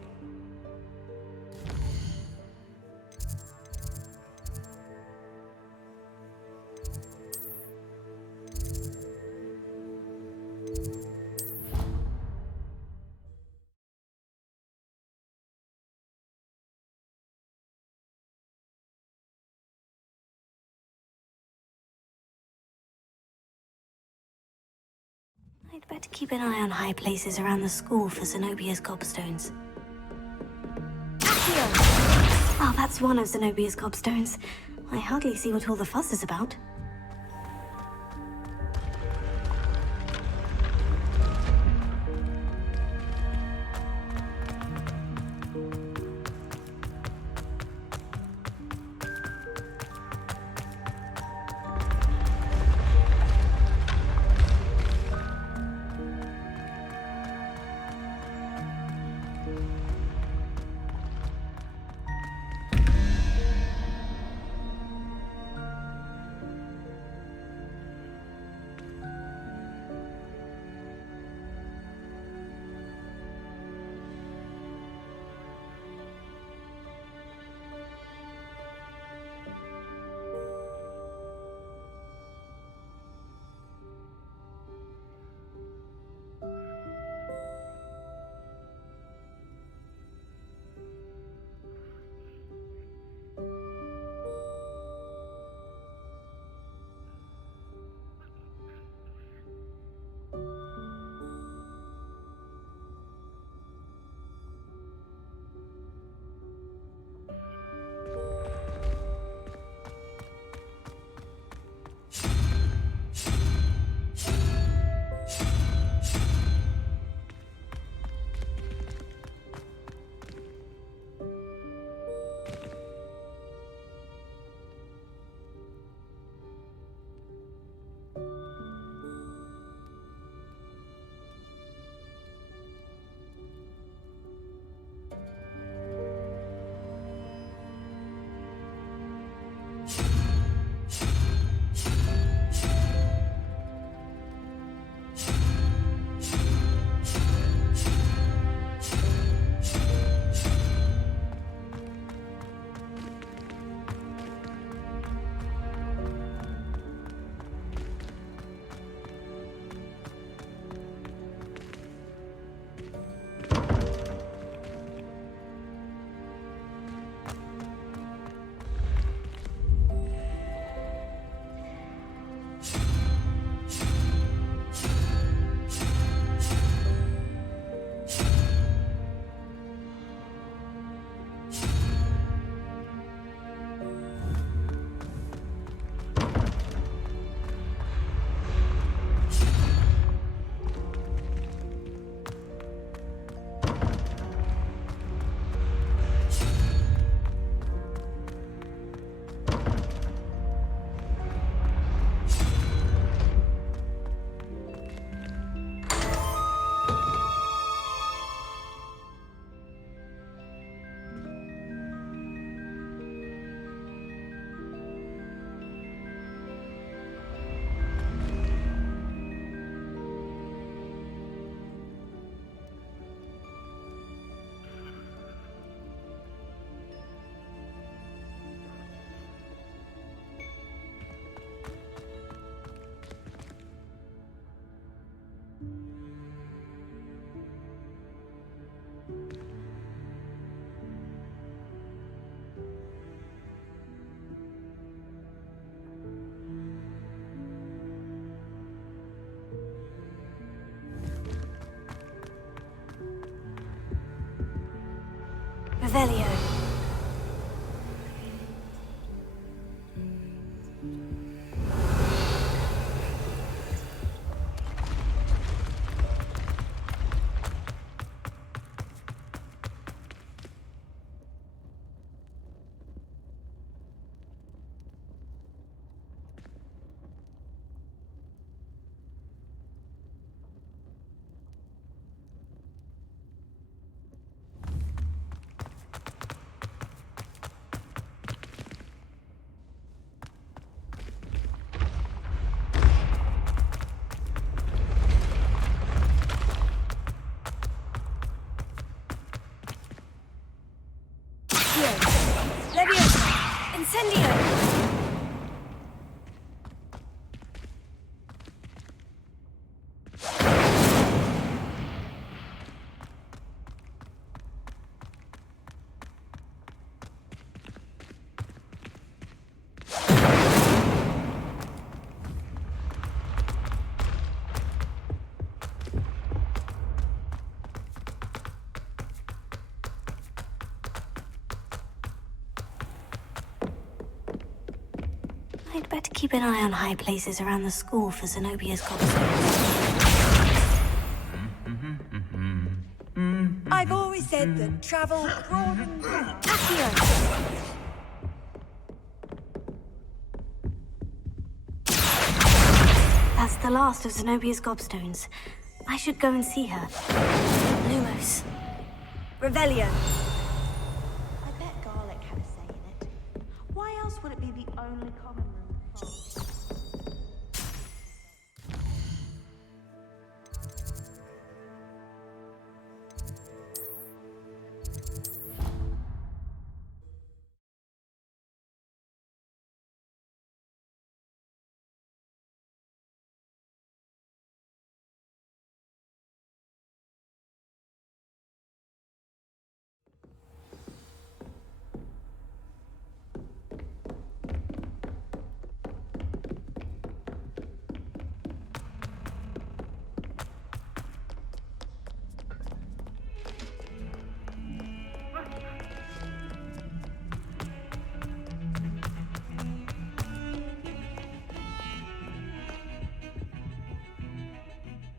I'd better keep an eye on high places around the school for Zenobia's gobstones. Oh, that's one of Zenobia's gobstones. I hardly see what all the fuss is about. Revelio. Incendio! I'd better keep an eye on high places around the school for Zenobia's gobstones. I've always said that travel broadens. That's the last of Zenobia's gobstones. I should go and see her. Lumos. Revelio. I bet garlic had a say in it. Why else would it be the only common room full?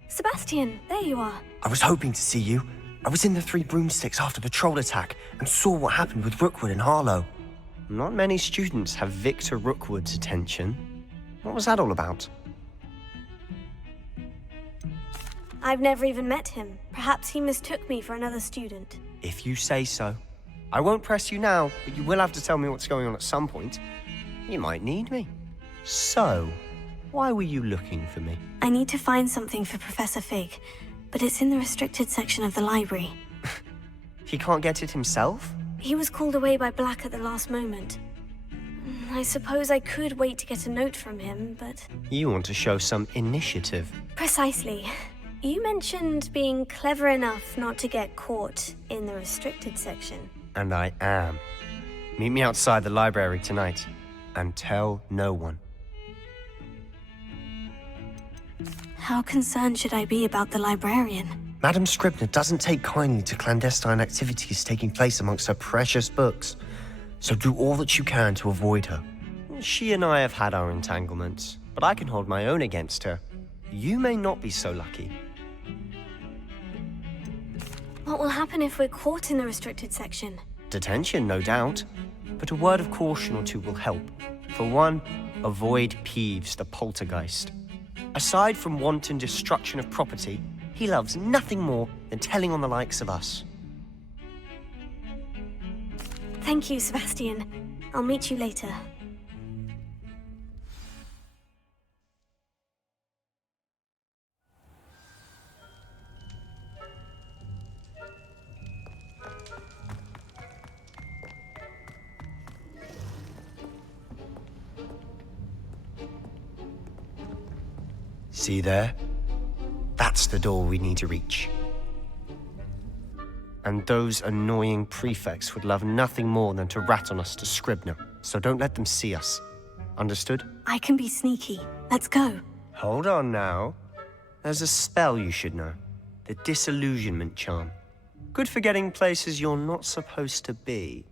Sebastian, there you are. I was hoping to see you. I was in the Three Broomsticks after the troll attack and saw what happened with Rookwood and Harlow. Not many students have Victor Rookwood's attention. What was that all about? I've never even met him. Perhaps he mistook me for another student. If you say so. I won't press you now, but you will have to tell me what's going on at some point. You might need me. So, why were you looking for me? I need to find something for Professor Fig, but it's in the restricted section of the library. He can't get it himself? He was called away by Black at the last moment. I suppose I could wait to get a note from him, but... You want to show some initiative. Precisely. You mentioned being clever enough not to get caught in the restricted section. And I am. Meet me outside the library tonight, and tell no one. How concerned should I be about the librarian? Madam Scribner doesn't take kindly to clandestine activities taking place amongst her precious books, so do all that you can to avoid her. She and I have had our entanglements, but I can hold my own against her. You may not be so lucky. What will happen if we're caught in the restricted section? Detention, no doubt, but a word of caution or two will help. For one, avoid Peeves, the poltergeist. Aside from wanton destruction of property, he loves nothing more than telling on the likes of us. Thank you, Sebastian. I'll meet you later. See there? That's the door we need to reach. And those annoying prefects would love nothing more than to rat on us to Scribner, so don't let them see us. Understood? I can be sneaky. Let's go. Hold on now. There's a spell you should know. The Disillusionment Charm. Good for getting places you're not supposed to be.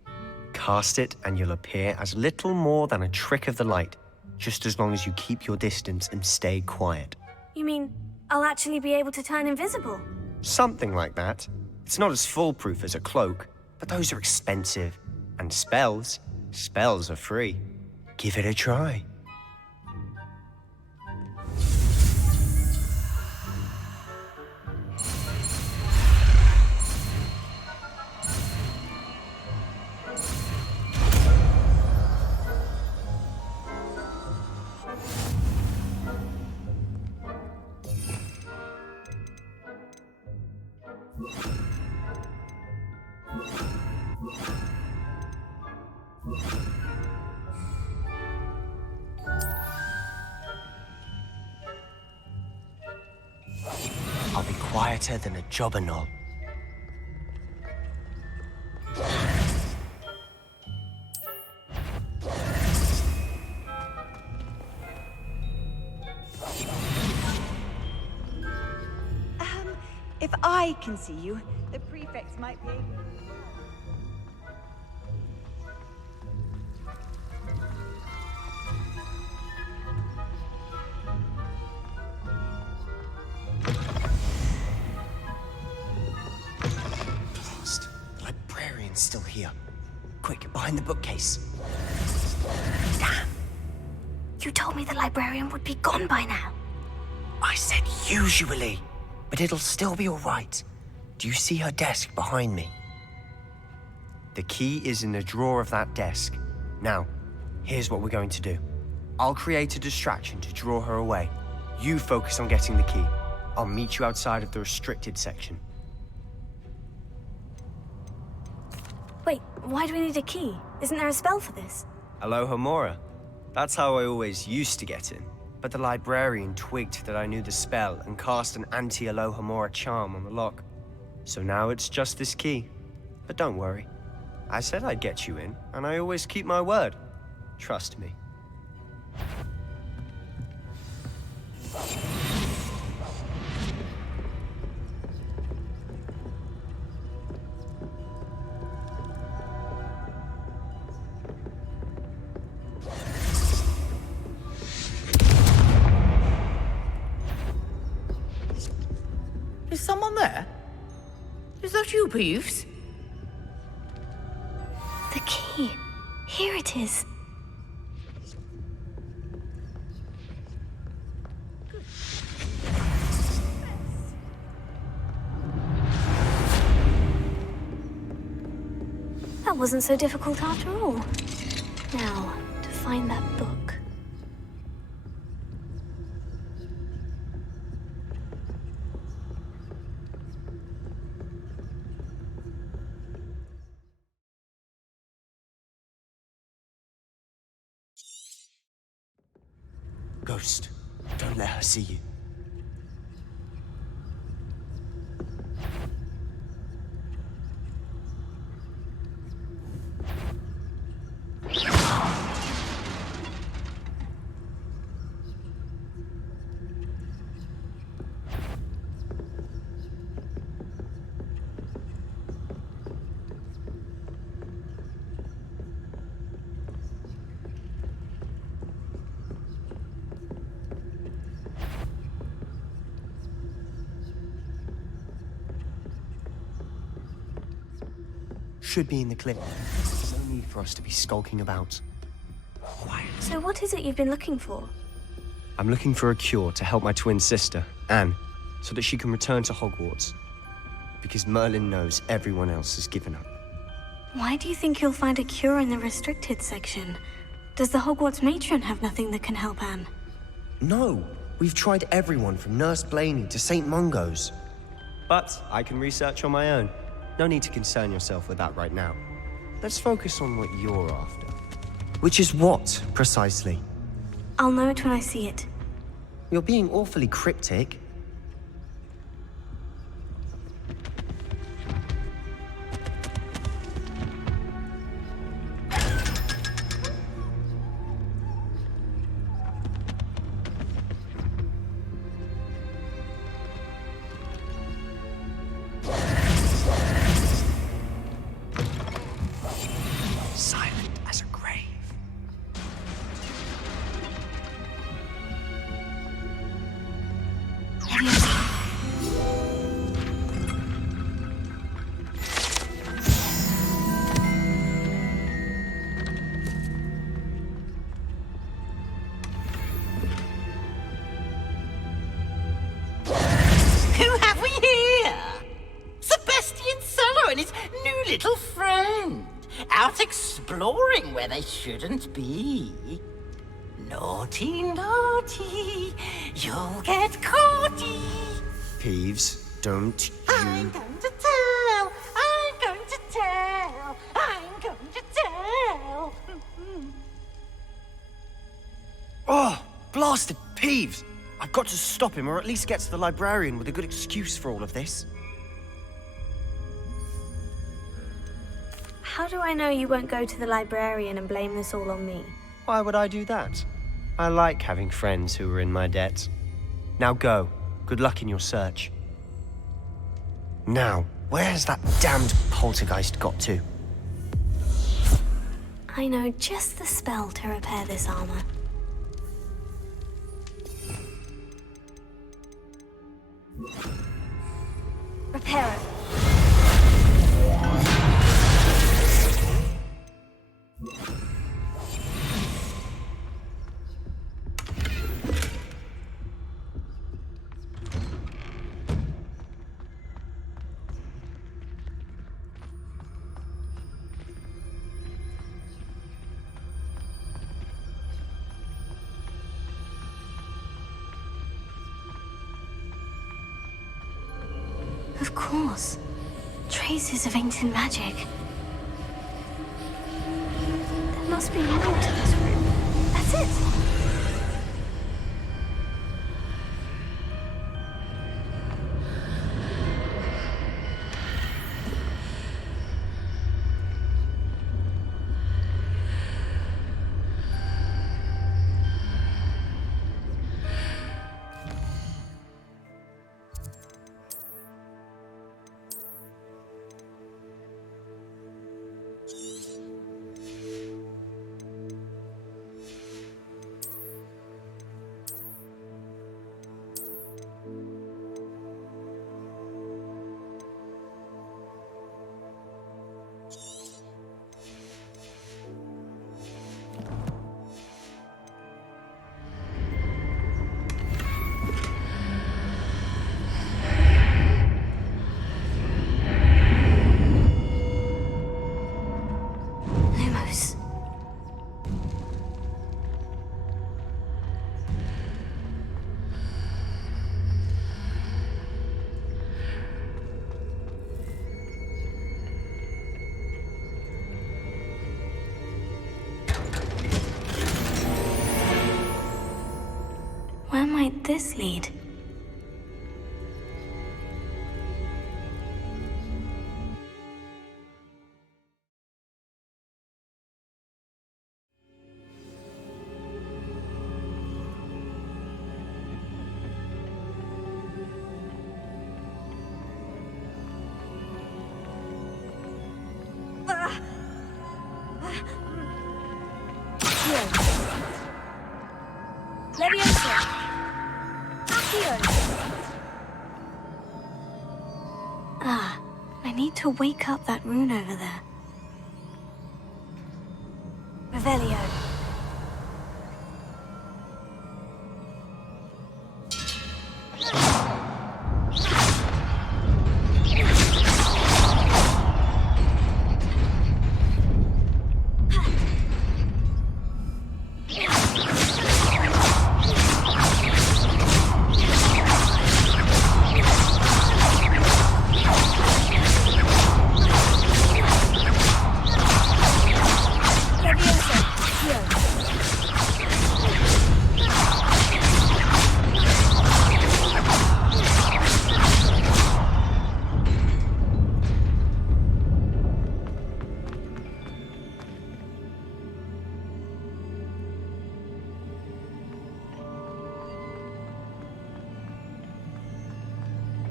Cast it and you'll appear as little more than a trick of the light, just as long as you keep your distance and stay quiet. You mean I'll actually be able to turn invisible? Something like that. It's not as foolproof as a cloak, but those are expensive. And spells are free. Give it a try. I'll be quieter than a jobberknoll. If I can see you, the prefects might be able... Blast. The librarian's still here. Quick, behind the bookcase. Damn. You told me the librarian would be gone by now. I said usually, but it'll still be all right. Do you see her desk behind me? The key is in the drawer of that desk. Now, here's what we're going to do. I'll create a distraction to draw her away. You focus on getting the key. I'll meet you outside of the restricted section. Wait, why do we need a key? Isn't there a spell for this? Alohomora. That's how I always used to get in. But the librarian twigged that I knew the spell and cast an anti-Alohomora charm on the lock. So now it's just this key. But don't worry. I said I'd get you in, and I always keep my word. Trust me. Is someone there? Is that you, Peeves? The key. Here it is. That wasn't so difficult after all. Now, to find that book. Ghost, don't let her see you. Should be in the clip. There's no need for us to be skulking about. Quiet. So what is it you've been looking for? I'm looking for a cure to help my twin sister, Anne, so that she can return to Hogwarts. Because Merlin knows everyone else has given up. Why do you think you'll find a cure in the restricted section? Does the Hogwarts matron have nothing that can help Anne? No, we've tried everyone from Nurse Blaney to St. Mungo's. But I can research on my own. No need to concern yourself with that right now. Let's focus on what you're after. Which is what, precisely? I'll know it when I see it. You're being awfully cryptic. Who have we here? Sebastian Suller and his new little friend. Out exploring where they shouldn't be. Naughty, naughty, you'll get caughty. Peeves, don't you... I'm going to tell, I'm going to tell, I'm going to tell. Oh, blasted Peeves! I've got to stop him, or at least get to the librarian with a good excuse for all of this. How do I know you won't go to the librarian and blame this all on me? Why would I do that? I like having friends who are in my debt. Now go. Good luck in your search. Now, where's that damned poltergeist got to? I know just the spell to repair this armor. Repair it. Of course. Traces of ancient magic. There must be more to this room. That's it! Where might this lead? Ah, I need to wake up that rune over there. Revelio.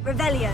Revelio.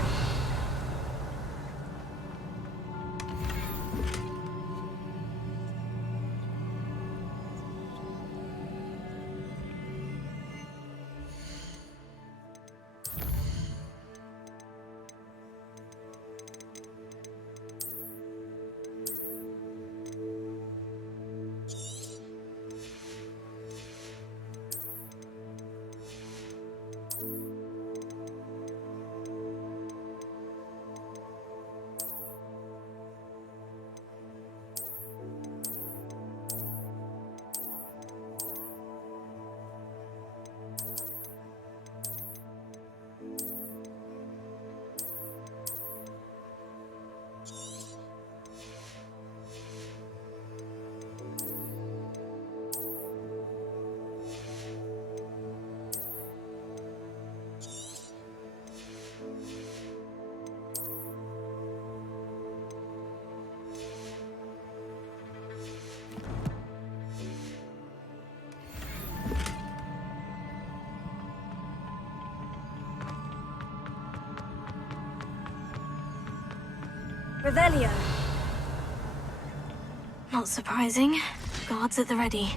Revelio. Not surprising. Guards at the ready.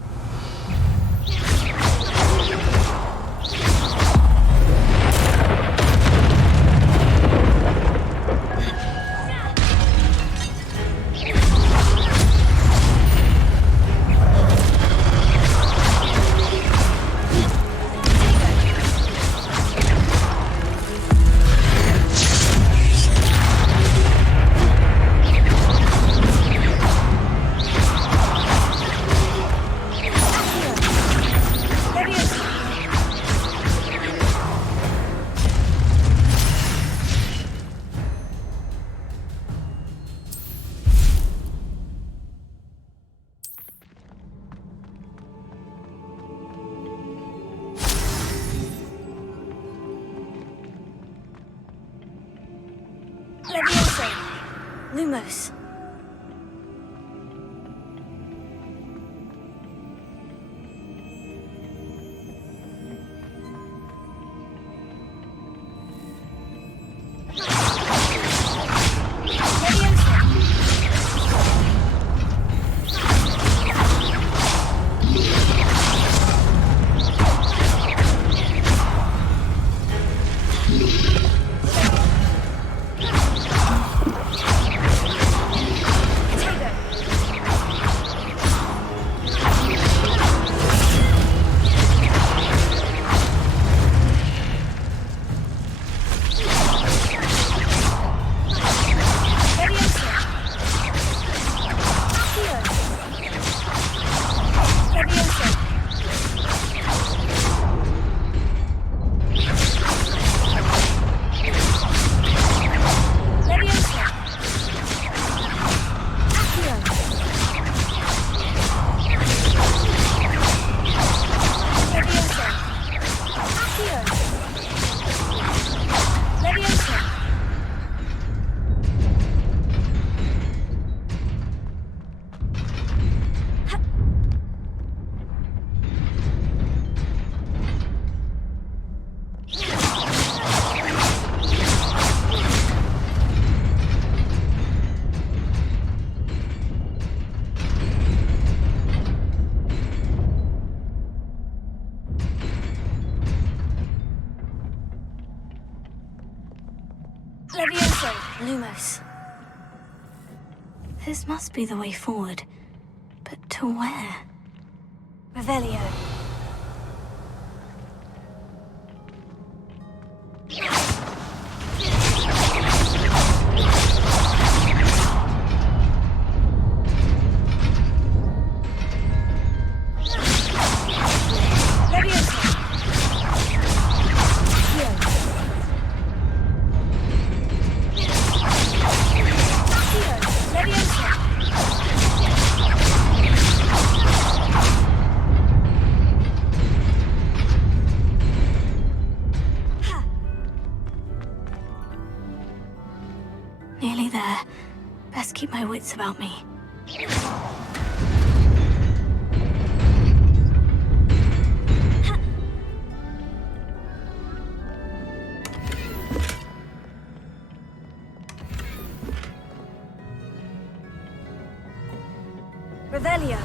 Levioso. Lumos. Levioso. Lumos. This must be the way forward. But to where? Revelio. Nearly there. Best keep my wits about me. Revelio.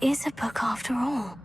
is a book after all.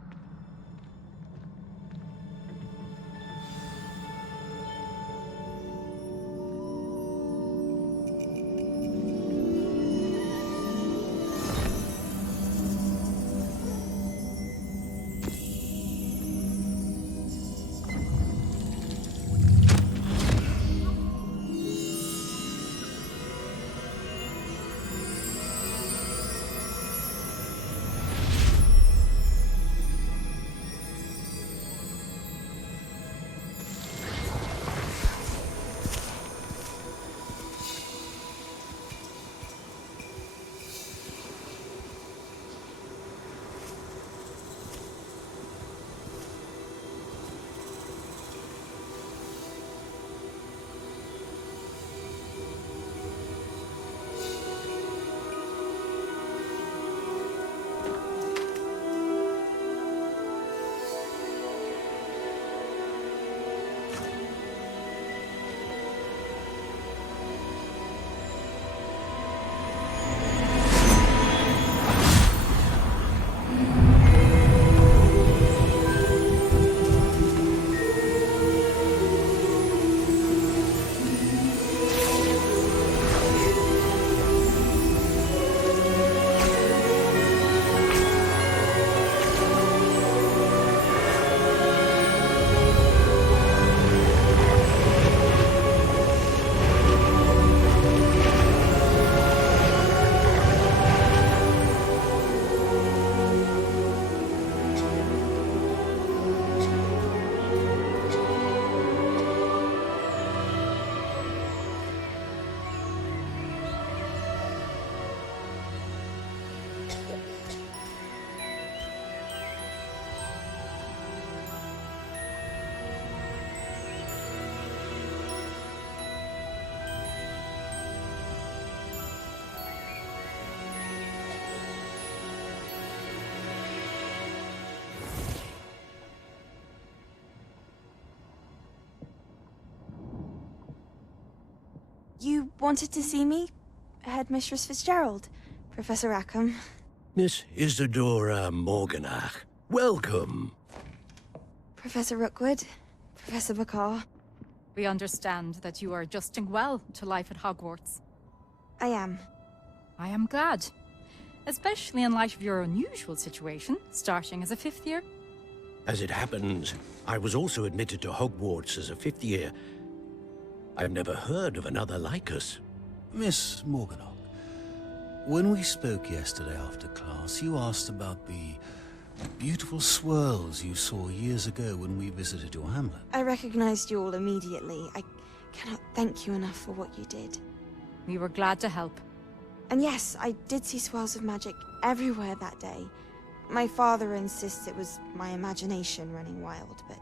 You wanted to see me? Headmistress Fitzgerald, Professor Rackham. Miss Isadora Morganach, welcome. Professor Rookwood, Professor Bakar. We understand that you are adjusting well to life at Hogwarts. I am. I am glad. Especially in light of your unusual situation, starting as a 5th year. As it happens, I was also admitted to Hogwarts as a 5th year. I've never heard of another like us. Miss Morganach, when we spoke yesterday after class, you asked about the beautiful swirls you saw years ago when we visited your hamlet. I recognized you all immediately. I cannot thank you enough for what you did. We were glad to help. And yes, I did see swirls of magic everywhere that day. My father insists it was my imagination running wild, but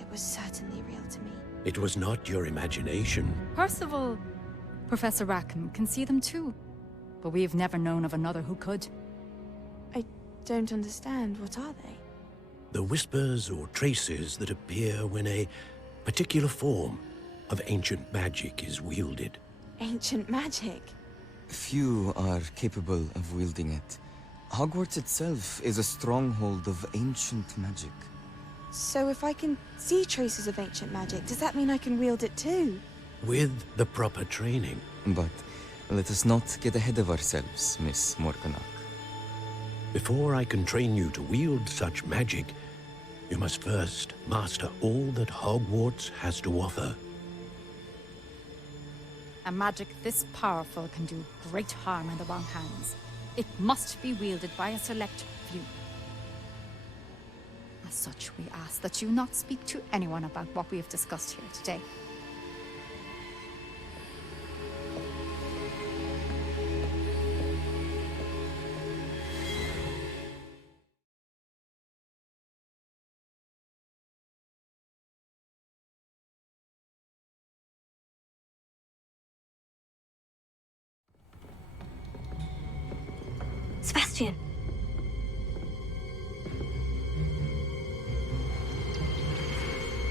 it was certainly real to me. It was not your imagination. Percival, Professor Rackham can see them too. But we have never known of another who could. I don't understand. What are they? The whispers or traces that appear when a particular form of ancient magic is wielded. Ancient magic? Few are capable of wielding it. Hogwarts itself is a stronghold of ancient magic. So if I can see traces of ancient magic, does that mean I can wield it too? With the proper training. But let us not get ahead of ourselves, Miss Morganach. Before I can train you to wield such magic, you must first master all that Hogwarts has to offer. A magic this powerful can do great harm in the wrong hands. It must be wielded by a select few. As such, we ask that you not speak to anyone about what we have discussed here today. Sebastian.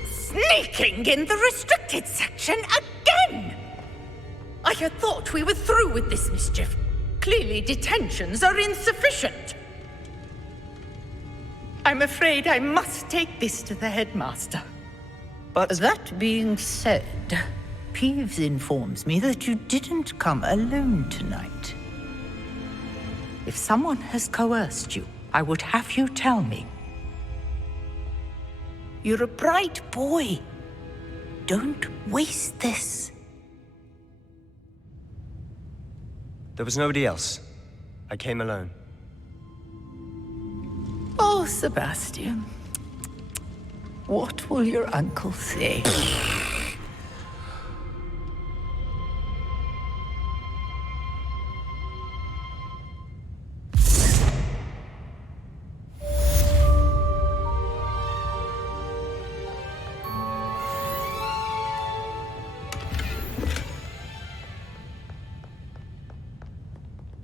Sneaking in the restricted section again! I had thought we were through with this mischief. Clearly detentions are insufficient. I'm afraid I must take this to the headmaster. But that being said, Peeves informs me that you didn't come alone tonight. If someone has coerced you, I would have you tell me. You're a bright boy. Don't waste this. There was nobody else. I came alone. Oh, Sebastian. What will your uncle say?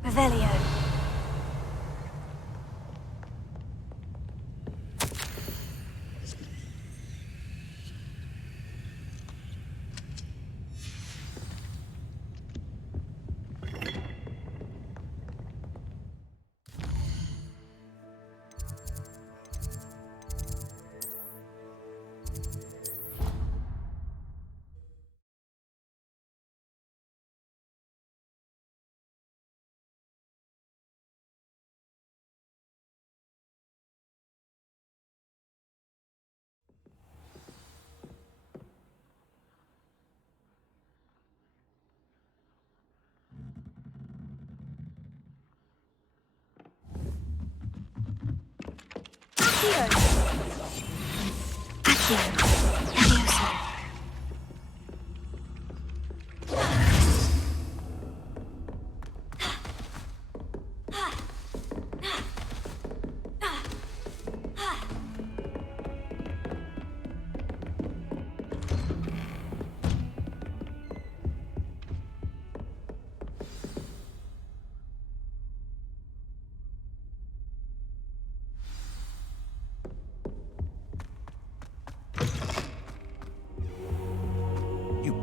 Revelio.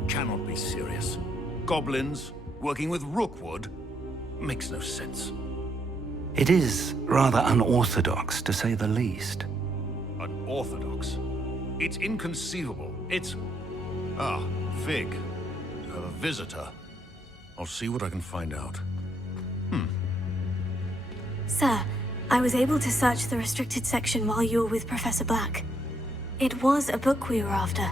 Cannot be serious. Goblins working with Rookwood makes no sense. It is rather unorthodox, to say the least. Unorthodox? It's inconceivable. It's... Ah, Fig. You have a visitor. I'll see what I can find out. Sir, I was able to search the restricted section while you were with Professor Black. It was a book we were after.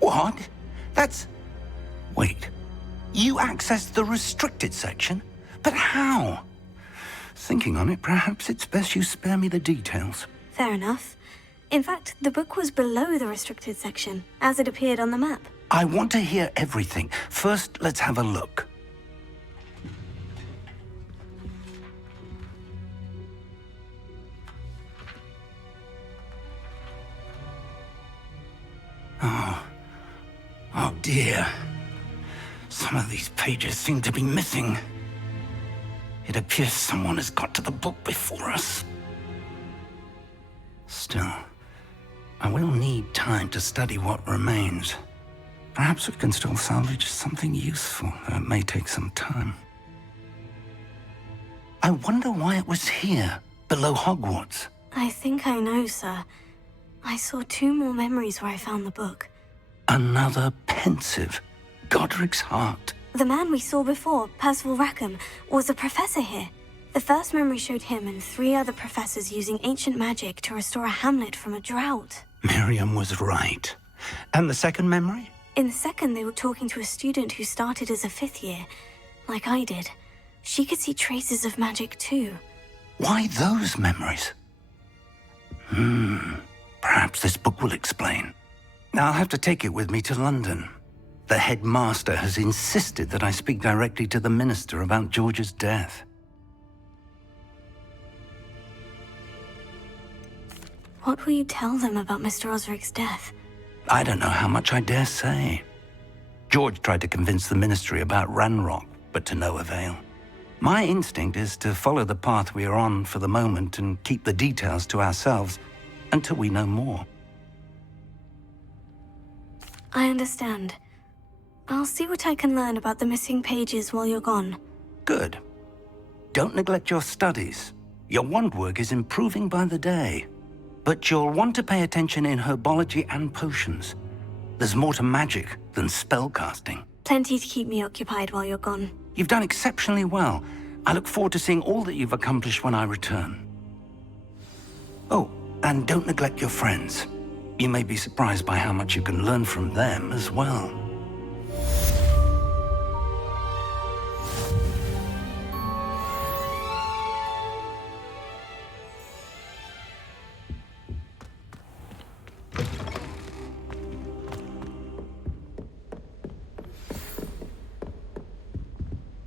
What? That's... Wait. You accessed the restricted section? But how? Thinking on it, perhaps it's best you spare me the details. Fair enough. In fact, the book was below the restricted section, as it appeared on the map. I want to hear everything. First, let's have a look. Oh dear. Some of these pages seem to be missing. It appears someone has got to the book before us. Still, I will need time to study what remains. Perhaps we can still salvage something useful, though it may take some time. I wonder why it was here, below Hogwarts. I think I know, sir. I saw 2 more memories where I found the book. Another pensive. Godric's heart. The man we saw before, Percival Rackham, was a professor here. The first memory showed him and 3 other professors using ancient magic to restore a hamlet from a drought. Miriam was right. And the second memory? In the second, they were talking to a student who started as a 5th year, like I did. She could see traces of magic too. Why those memories? Perhaps this book will explain. I'll have to take it with me to London. The headmaster has insisted that I speak directly to the minister about George's death. What will you tell them about Mr. Osric's death? I don't know how much I dare say. George tried to convince the ministry about Ranrock, but to no avail. My instinct is to follow the path we are on for the moment and keep the details to ourselves until we know more. I understand. I'll see what I can learn about the missing pages while you're gone. Good. Don't neglect your studies. Your wand work is improving by the day. But you'll want to pay attention in herbology and potions. There's more to magic than spellcasting. Plenty to keep me occupied while you're gone. You've done exceptionally well. I look forward to seeing all that you've accomplished when I return. Oh, and don't neglect your friends. You may be surprised by how much you can learn from them as well.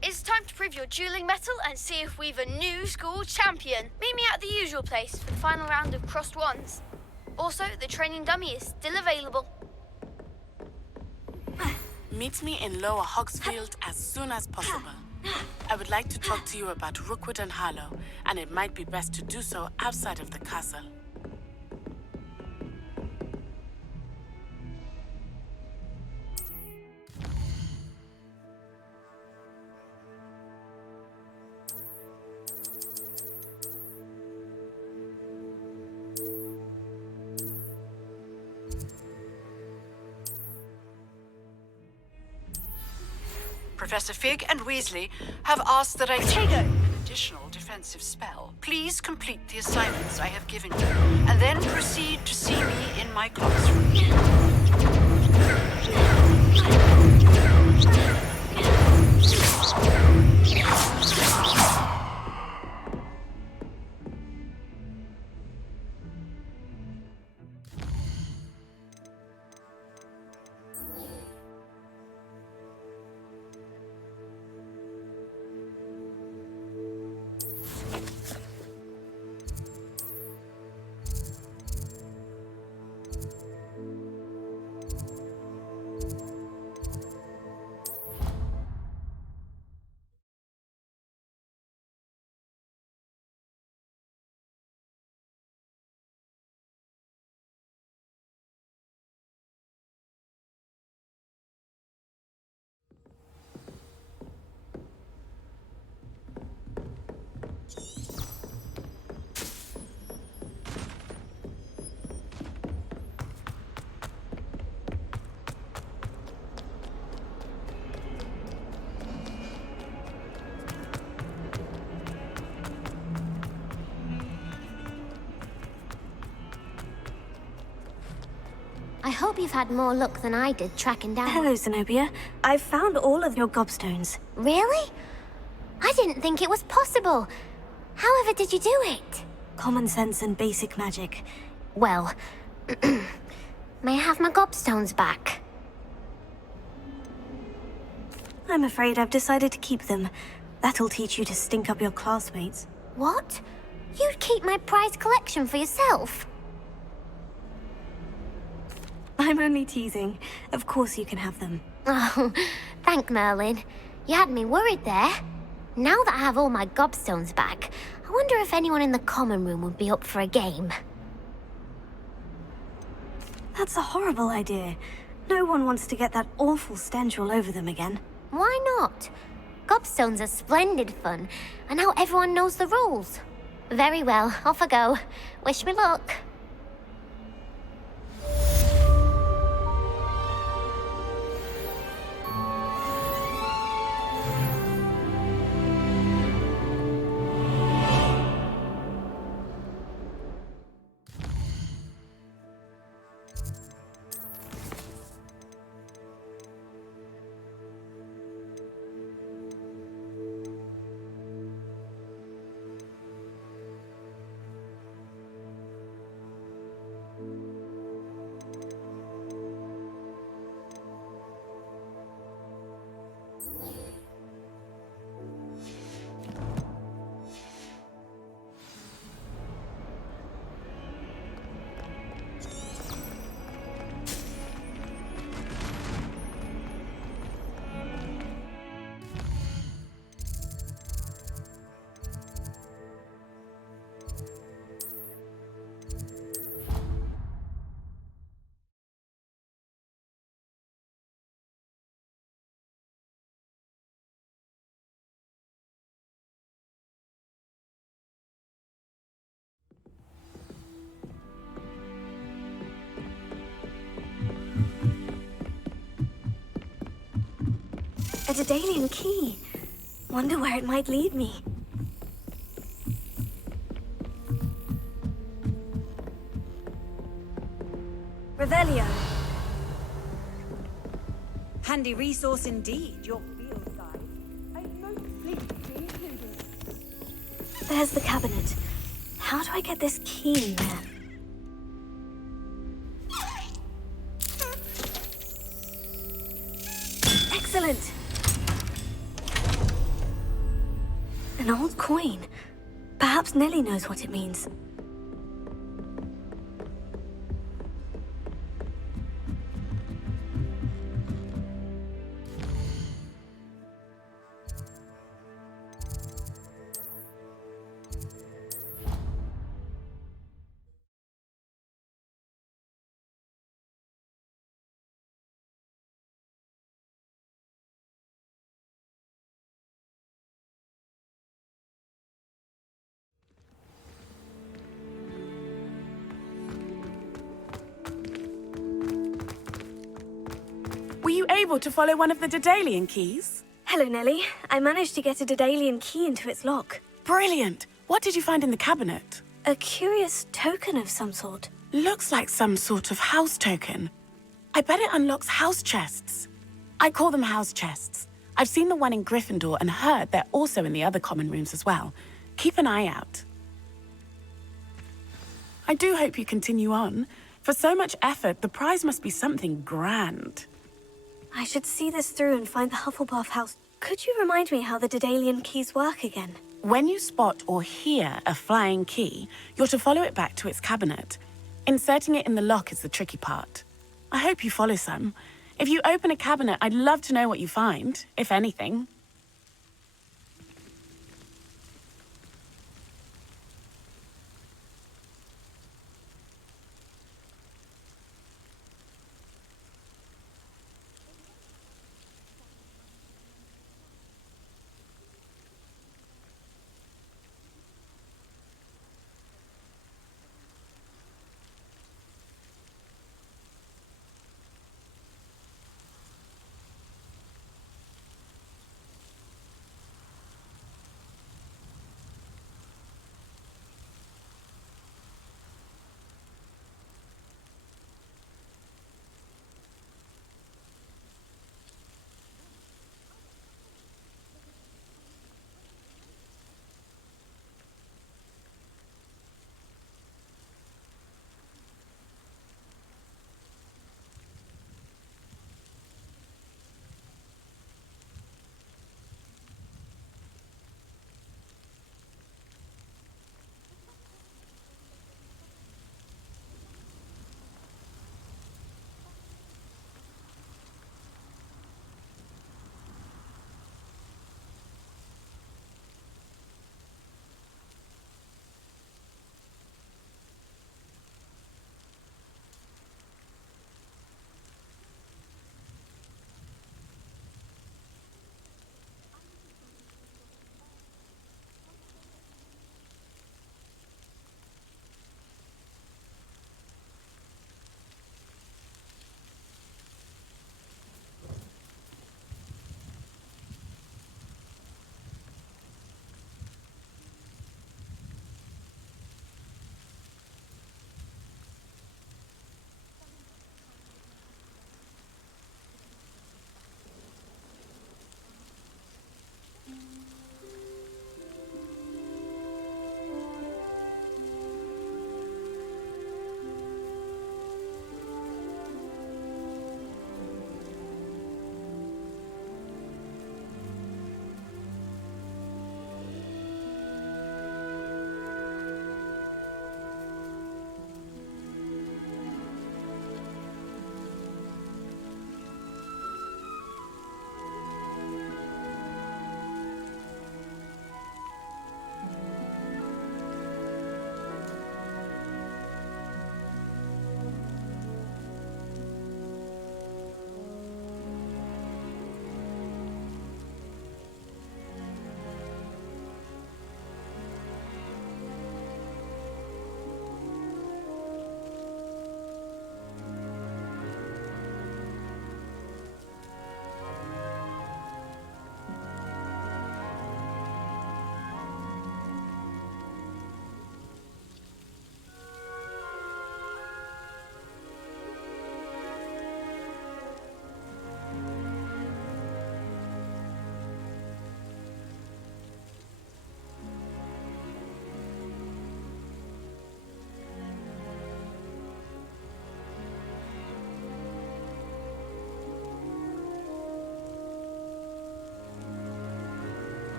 It's time to prove your dueling mettle and see if we've a new school champion. Meet me at the usual place for the final round of crossed wands. Also, the training dummy is still available. Meet me in Lower Hogsfield as soon as possible. I would like to talk to you about Rookwood and Harlow, and it might be best to do so outside of the castle. Professor Fig and Weasley have asked that I take an additional defensive spell. Please complete the assignments I have given you, and then proceed to see me in my classroom. I hope you've had more luck than I did tracking down... Hello, Zenobia. I've found all of your gobstones. Really? I didn't think it was possible. However did you do it? Common sense and basic magic. Well, may I have my gobstones back? I'm afraid I've decided to keep them. That'll teach you to stink up your classmates. What? You'd keep my prized collection for yourself? I'm only teasing. Of course you can have them. Oh, thank Merlin. You had me worried there. Now that I have all my gobstones back, I wonder if anyone in the common room would be up for a game. That's a horrible idea. No one wants to get that awful stench all over them again. Why not? Gobstones are splendid fun, and now everyone knows the rules. Very well, off I go. Wish me luck. A Daedalian key. Wonder where it might lead me. Revelio. Handy resource indeed, your field guide. I'm most pleased to be included. There's the cabinet. How do I get this key in there? Excellent! An old coin. Perhaps Nellie knows what it means. Were you able to follow one of the Daedalian keys? Hello, Nellie. I managed to get a Daedalian key into its lock. Brilliant! What did you find in the cabinet? A curious token of some sort. Looks like some sort of house token. I bet it unlocks house chests. I call them house chests. I've seen the one in Gryffindor and heard they're also in the other common rooms as well. Keep an eye out. I do hope you continue on. For so much effort, the prize must be something grand. I should see this through and find the Hufflepuff house. Could you remind me how the Daedalian keys work again? When you spot or hear a flying key, you're to follow it back to its cabinet. Inserting it in the lock is the tricky part. I hope you follow some. If you open a cabinet, I'd love to know what you find, if anything.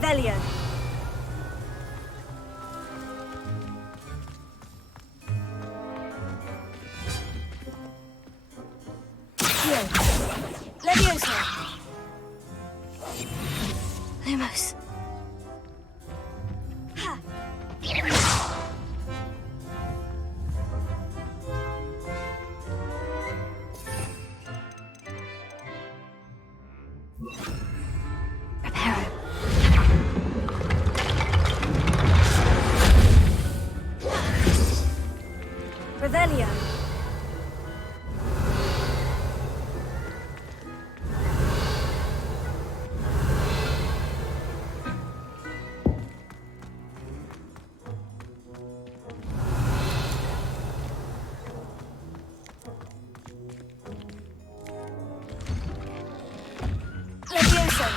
Revelio. Leviosa. Lumos. Revelio. Leviosa.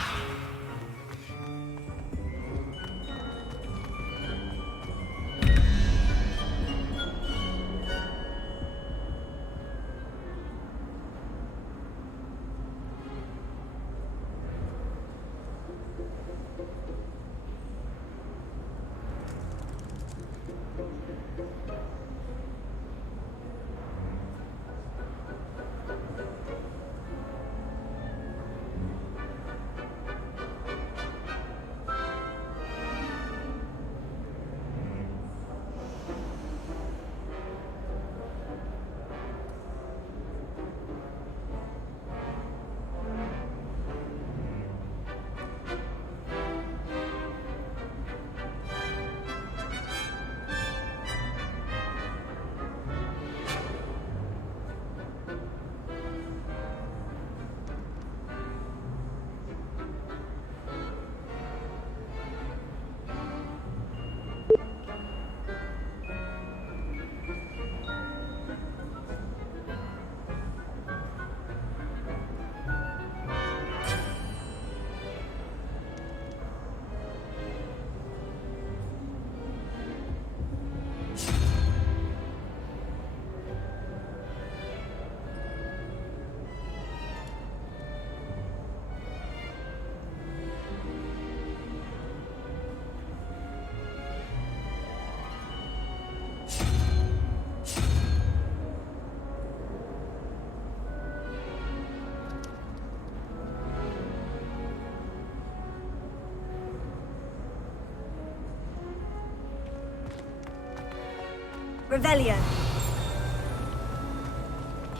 Revelio.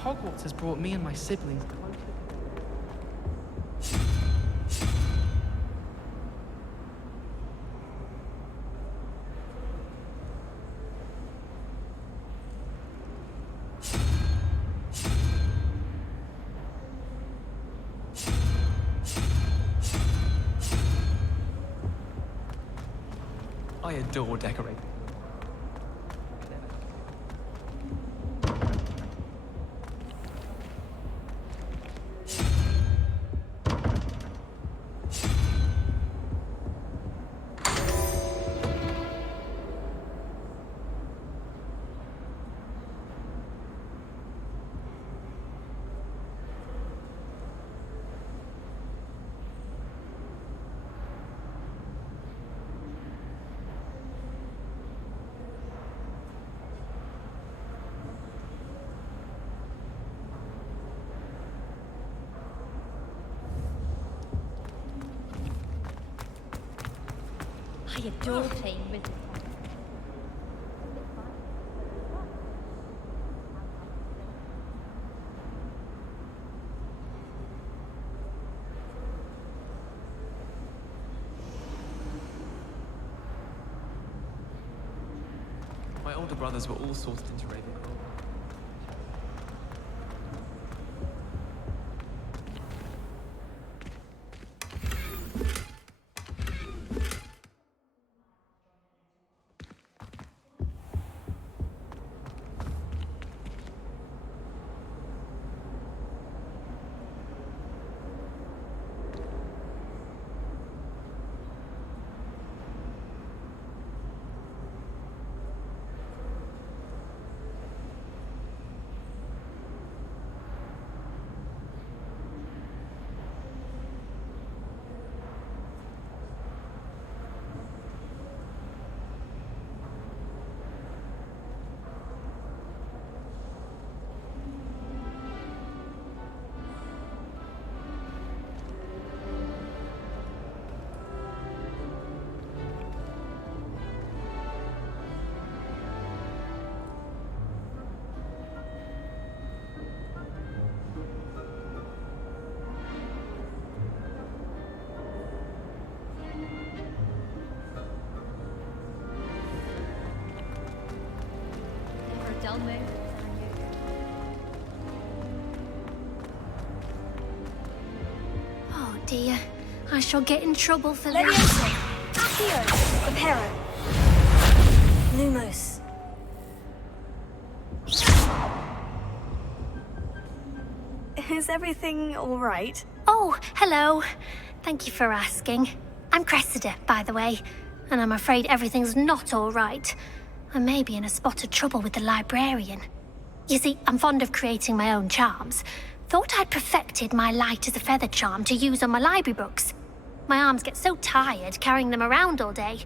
Hogwarts has brought me and my siblings closer. I adore decorating. I adore playing with them. My older brothers were all sorted into Ravenclaw. dear. I shall get in trouble for Leviosa! that. Accio! Reparo! Lumos. Is everything all right? Oh, hello. Thank you for asking. I'm Cressida, by the way, and I'm afraid everything's not all right. I may be in a spot of trouble with the librarian. You see, I'm fond of creating my own charms. Thought I'd perfected my light as a feather charm to use on my library books. My arms get so tired carrying them around all day.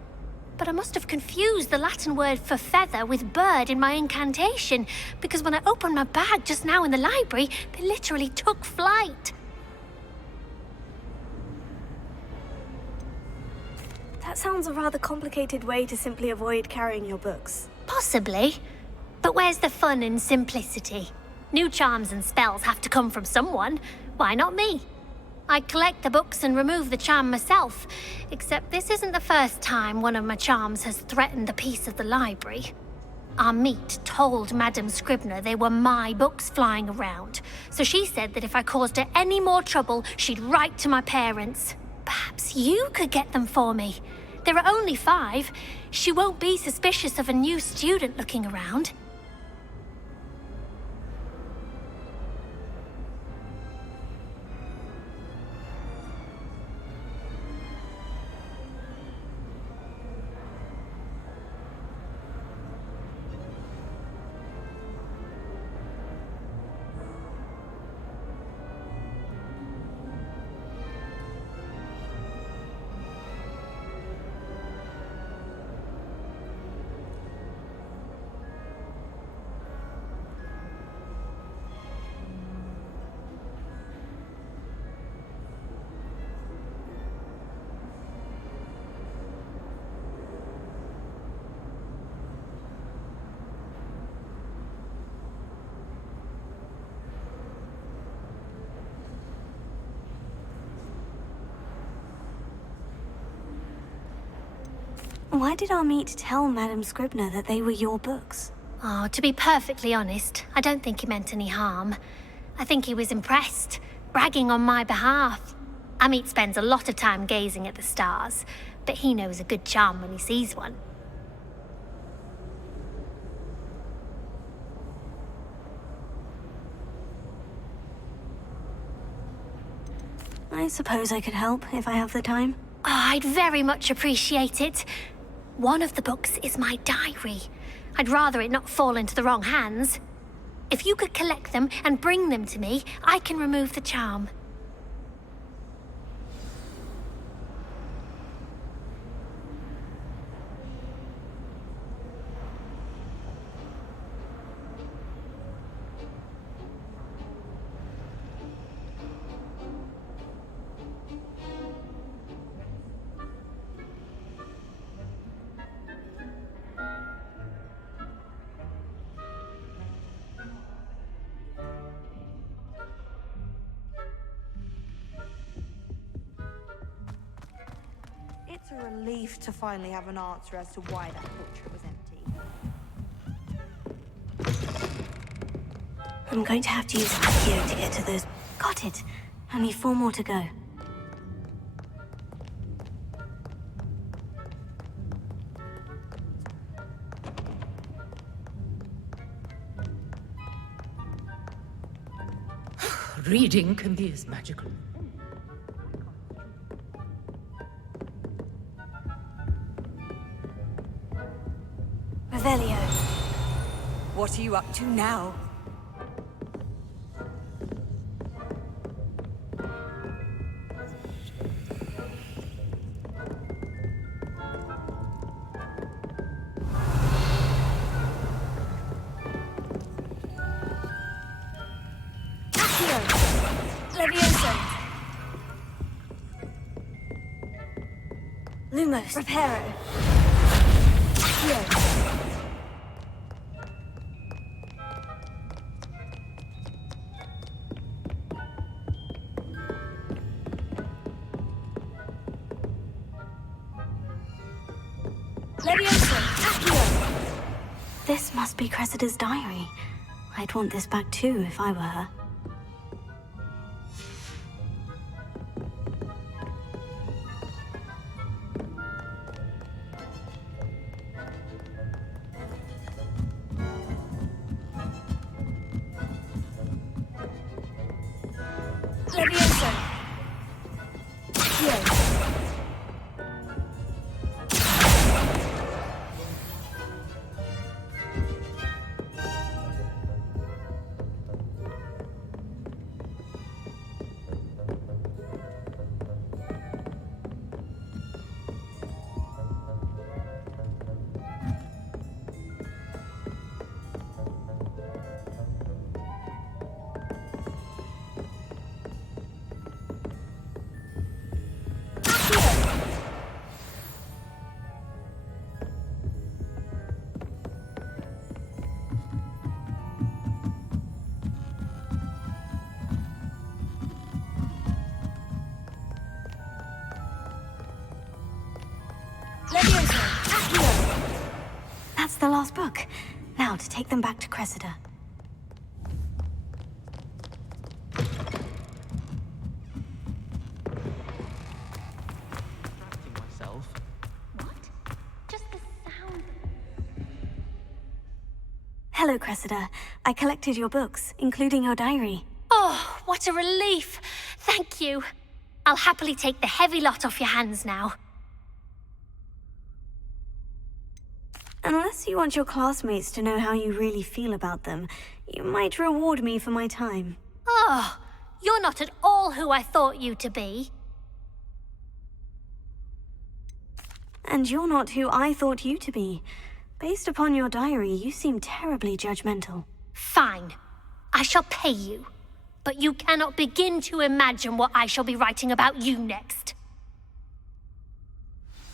But I must have confused the Latin word for feather with bird in my incantation, because when I opened my bag just now in the library, they literally took flight. That sounds a rather complicated way to simply avoid carrying your books. Possibly. But where's the fun in simplicity? New charms and spells have to come from someone. Why not me? I collect the books and remove the charm myself, except this isn't the first time one of my charms has threatened the peace of the library. Our meet told Madame Scribner they were my books flying around, so she said that if I caused her any more trouble, she'd write to my parents. Perhaps you could get them for me. There are only 5. She won't be suspicious of a new student looking around. Why did our meet tell Madame Scribner that they were your books? Oh, to be perfectly honest, I don't think he meant any harm. I think he was impressed, bragging on my behalf. Amit spends a lot of time gazing at the stars, but he knows a good charm when he sees one. I suppose I could help if I have the time. Oh, I'd very much appreciate it. One of the books is my diary. I'd rather it not fall into the wrong hands. If you could collect them and bring them to me, I can remove the charm. It's a relief to finally have an answer as to why that butcher was empty. I'm going to have to use Accio to get to those. Got it. Only 4 more to go. Reading can be as magical. Revelio. What are you up to now? Accio. Leviosa. Lumos. Reparo. Accio. Leviosa! Accio! This must be Cressida's diary. I'd want this back too if I were her. Levioso. Yes. That's the last book. Now to take them back to Cressida. Myself. Hello, Cressida. I collected your books, including your diary. Oh, what a relief. Thank you. I'll happily take the heavy lot off your hands now. Unless you want your classmates to know how you really feel about them, you might reward me for my time. Oh, you're not at all who I thought you to be. And you're not who I thought you to be. Based upon your diary, you seem terribly judgmental. Fine. I shall pay you. But you cannot begin to imagine what I shall be writing about you next.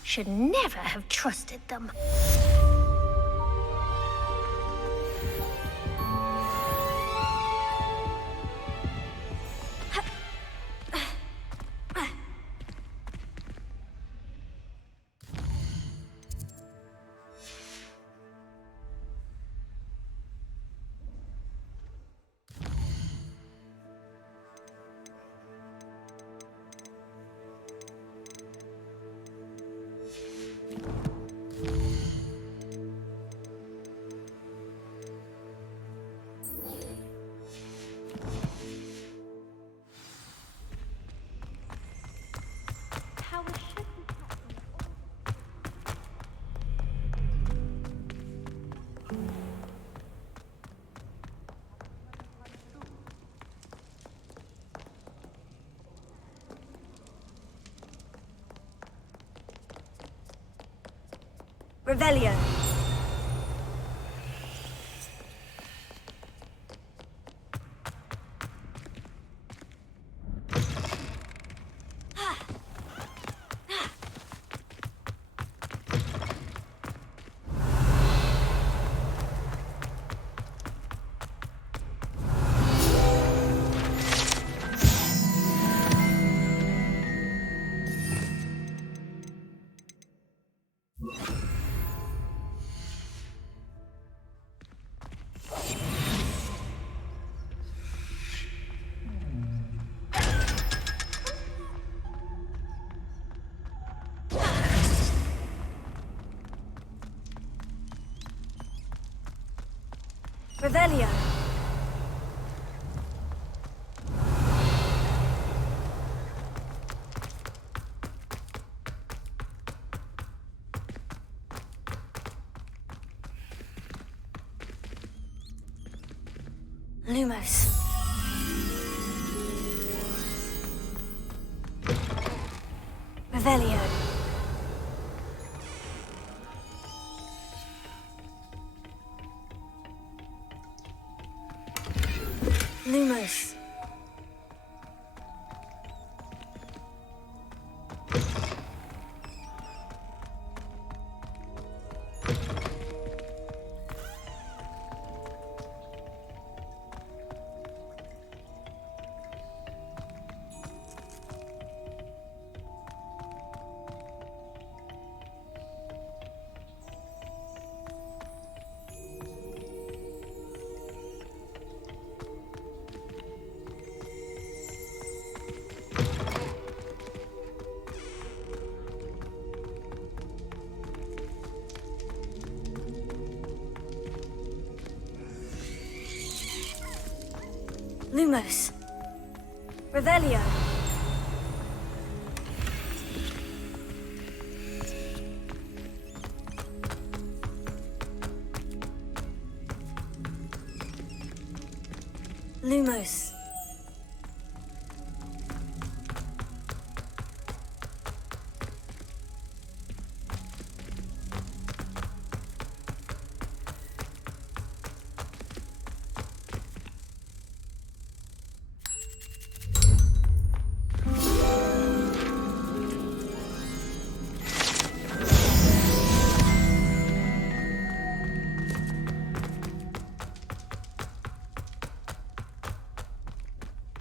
Should never have trusted them. Revelio. Revelio. Lumos. Revelio. Lumos. Lumos. Revelio. Lumos.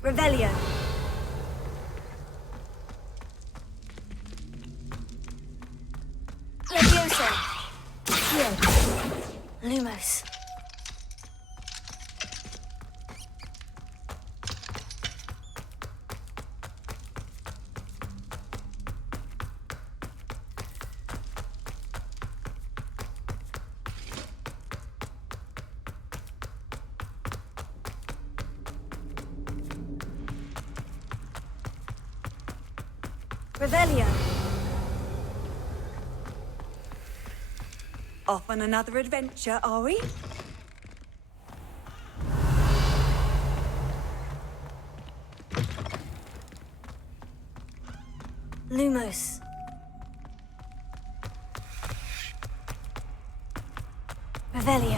Revelio. Levioso. Lumos. Revelio. Off on another adventure, are we? Lumos. Revelio.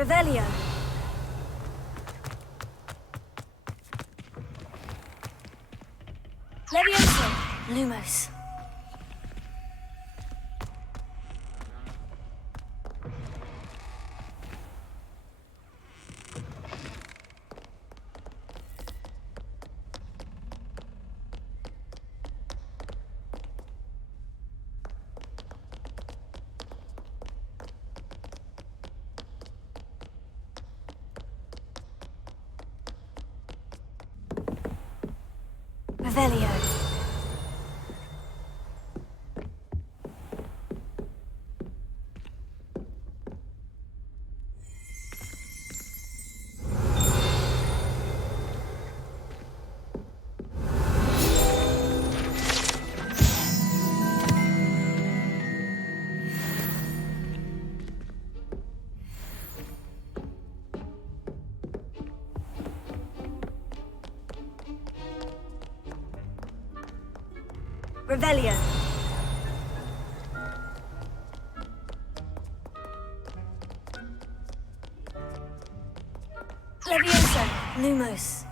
Revelio. Levioso. Lumos. Revelio. Revelio. Levioso. Lumos.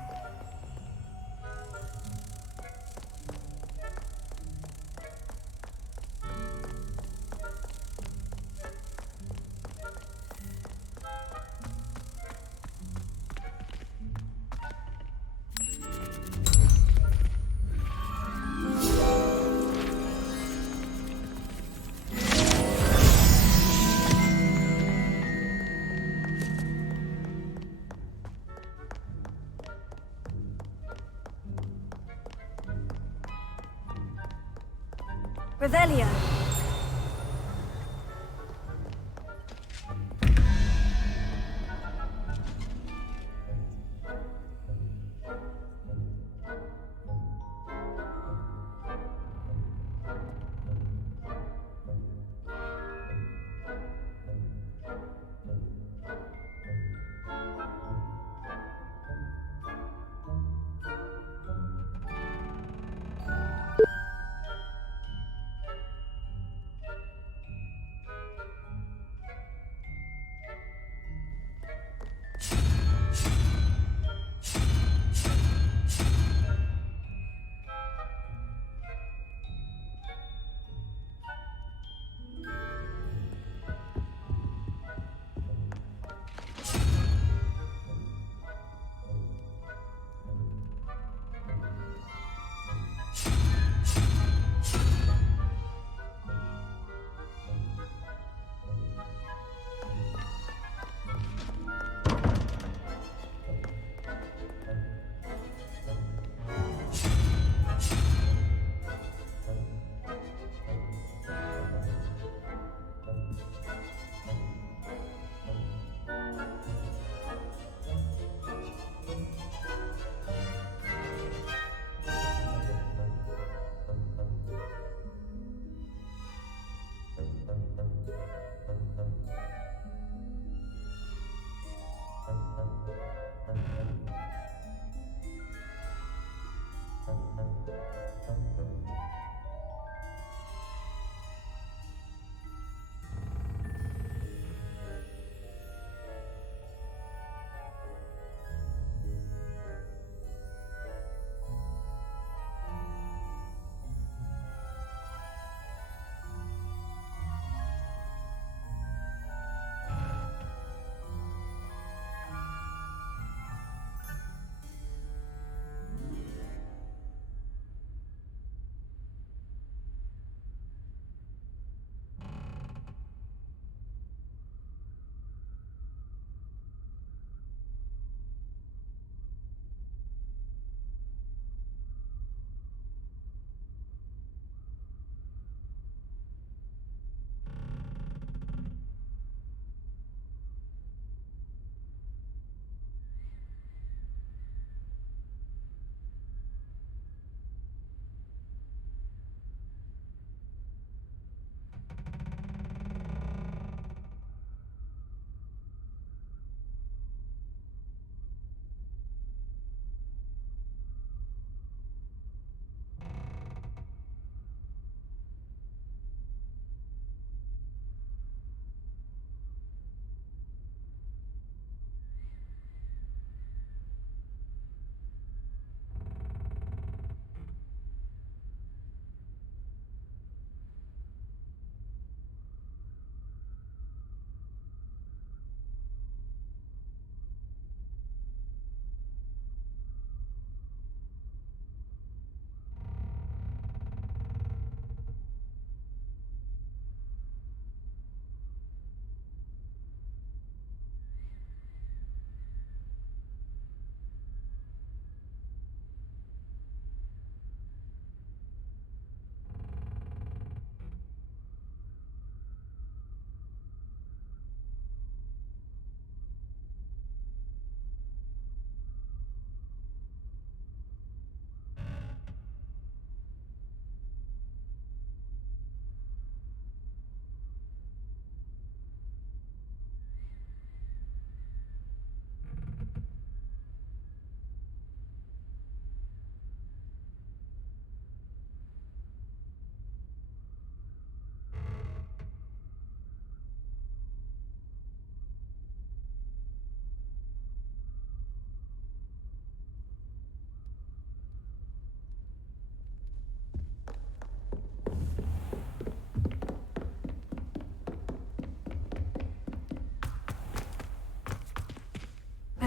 Revelio.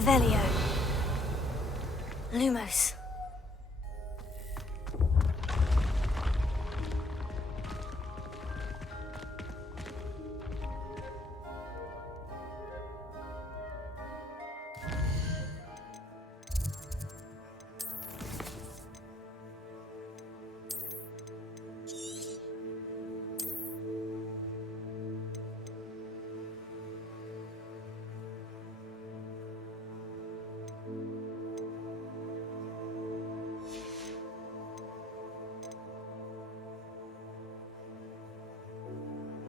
Revelio. Lumos.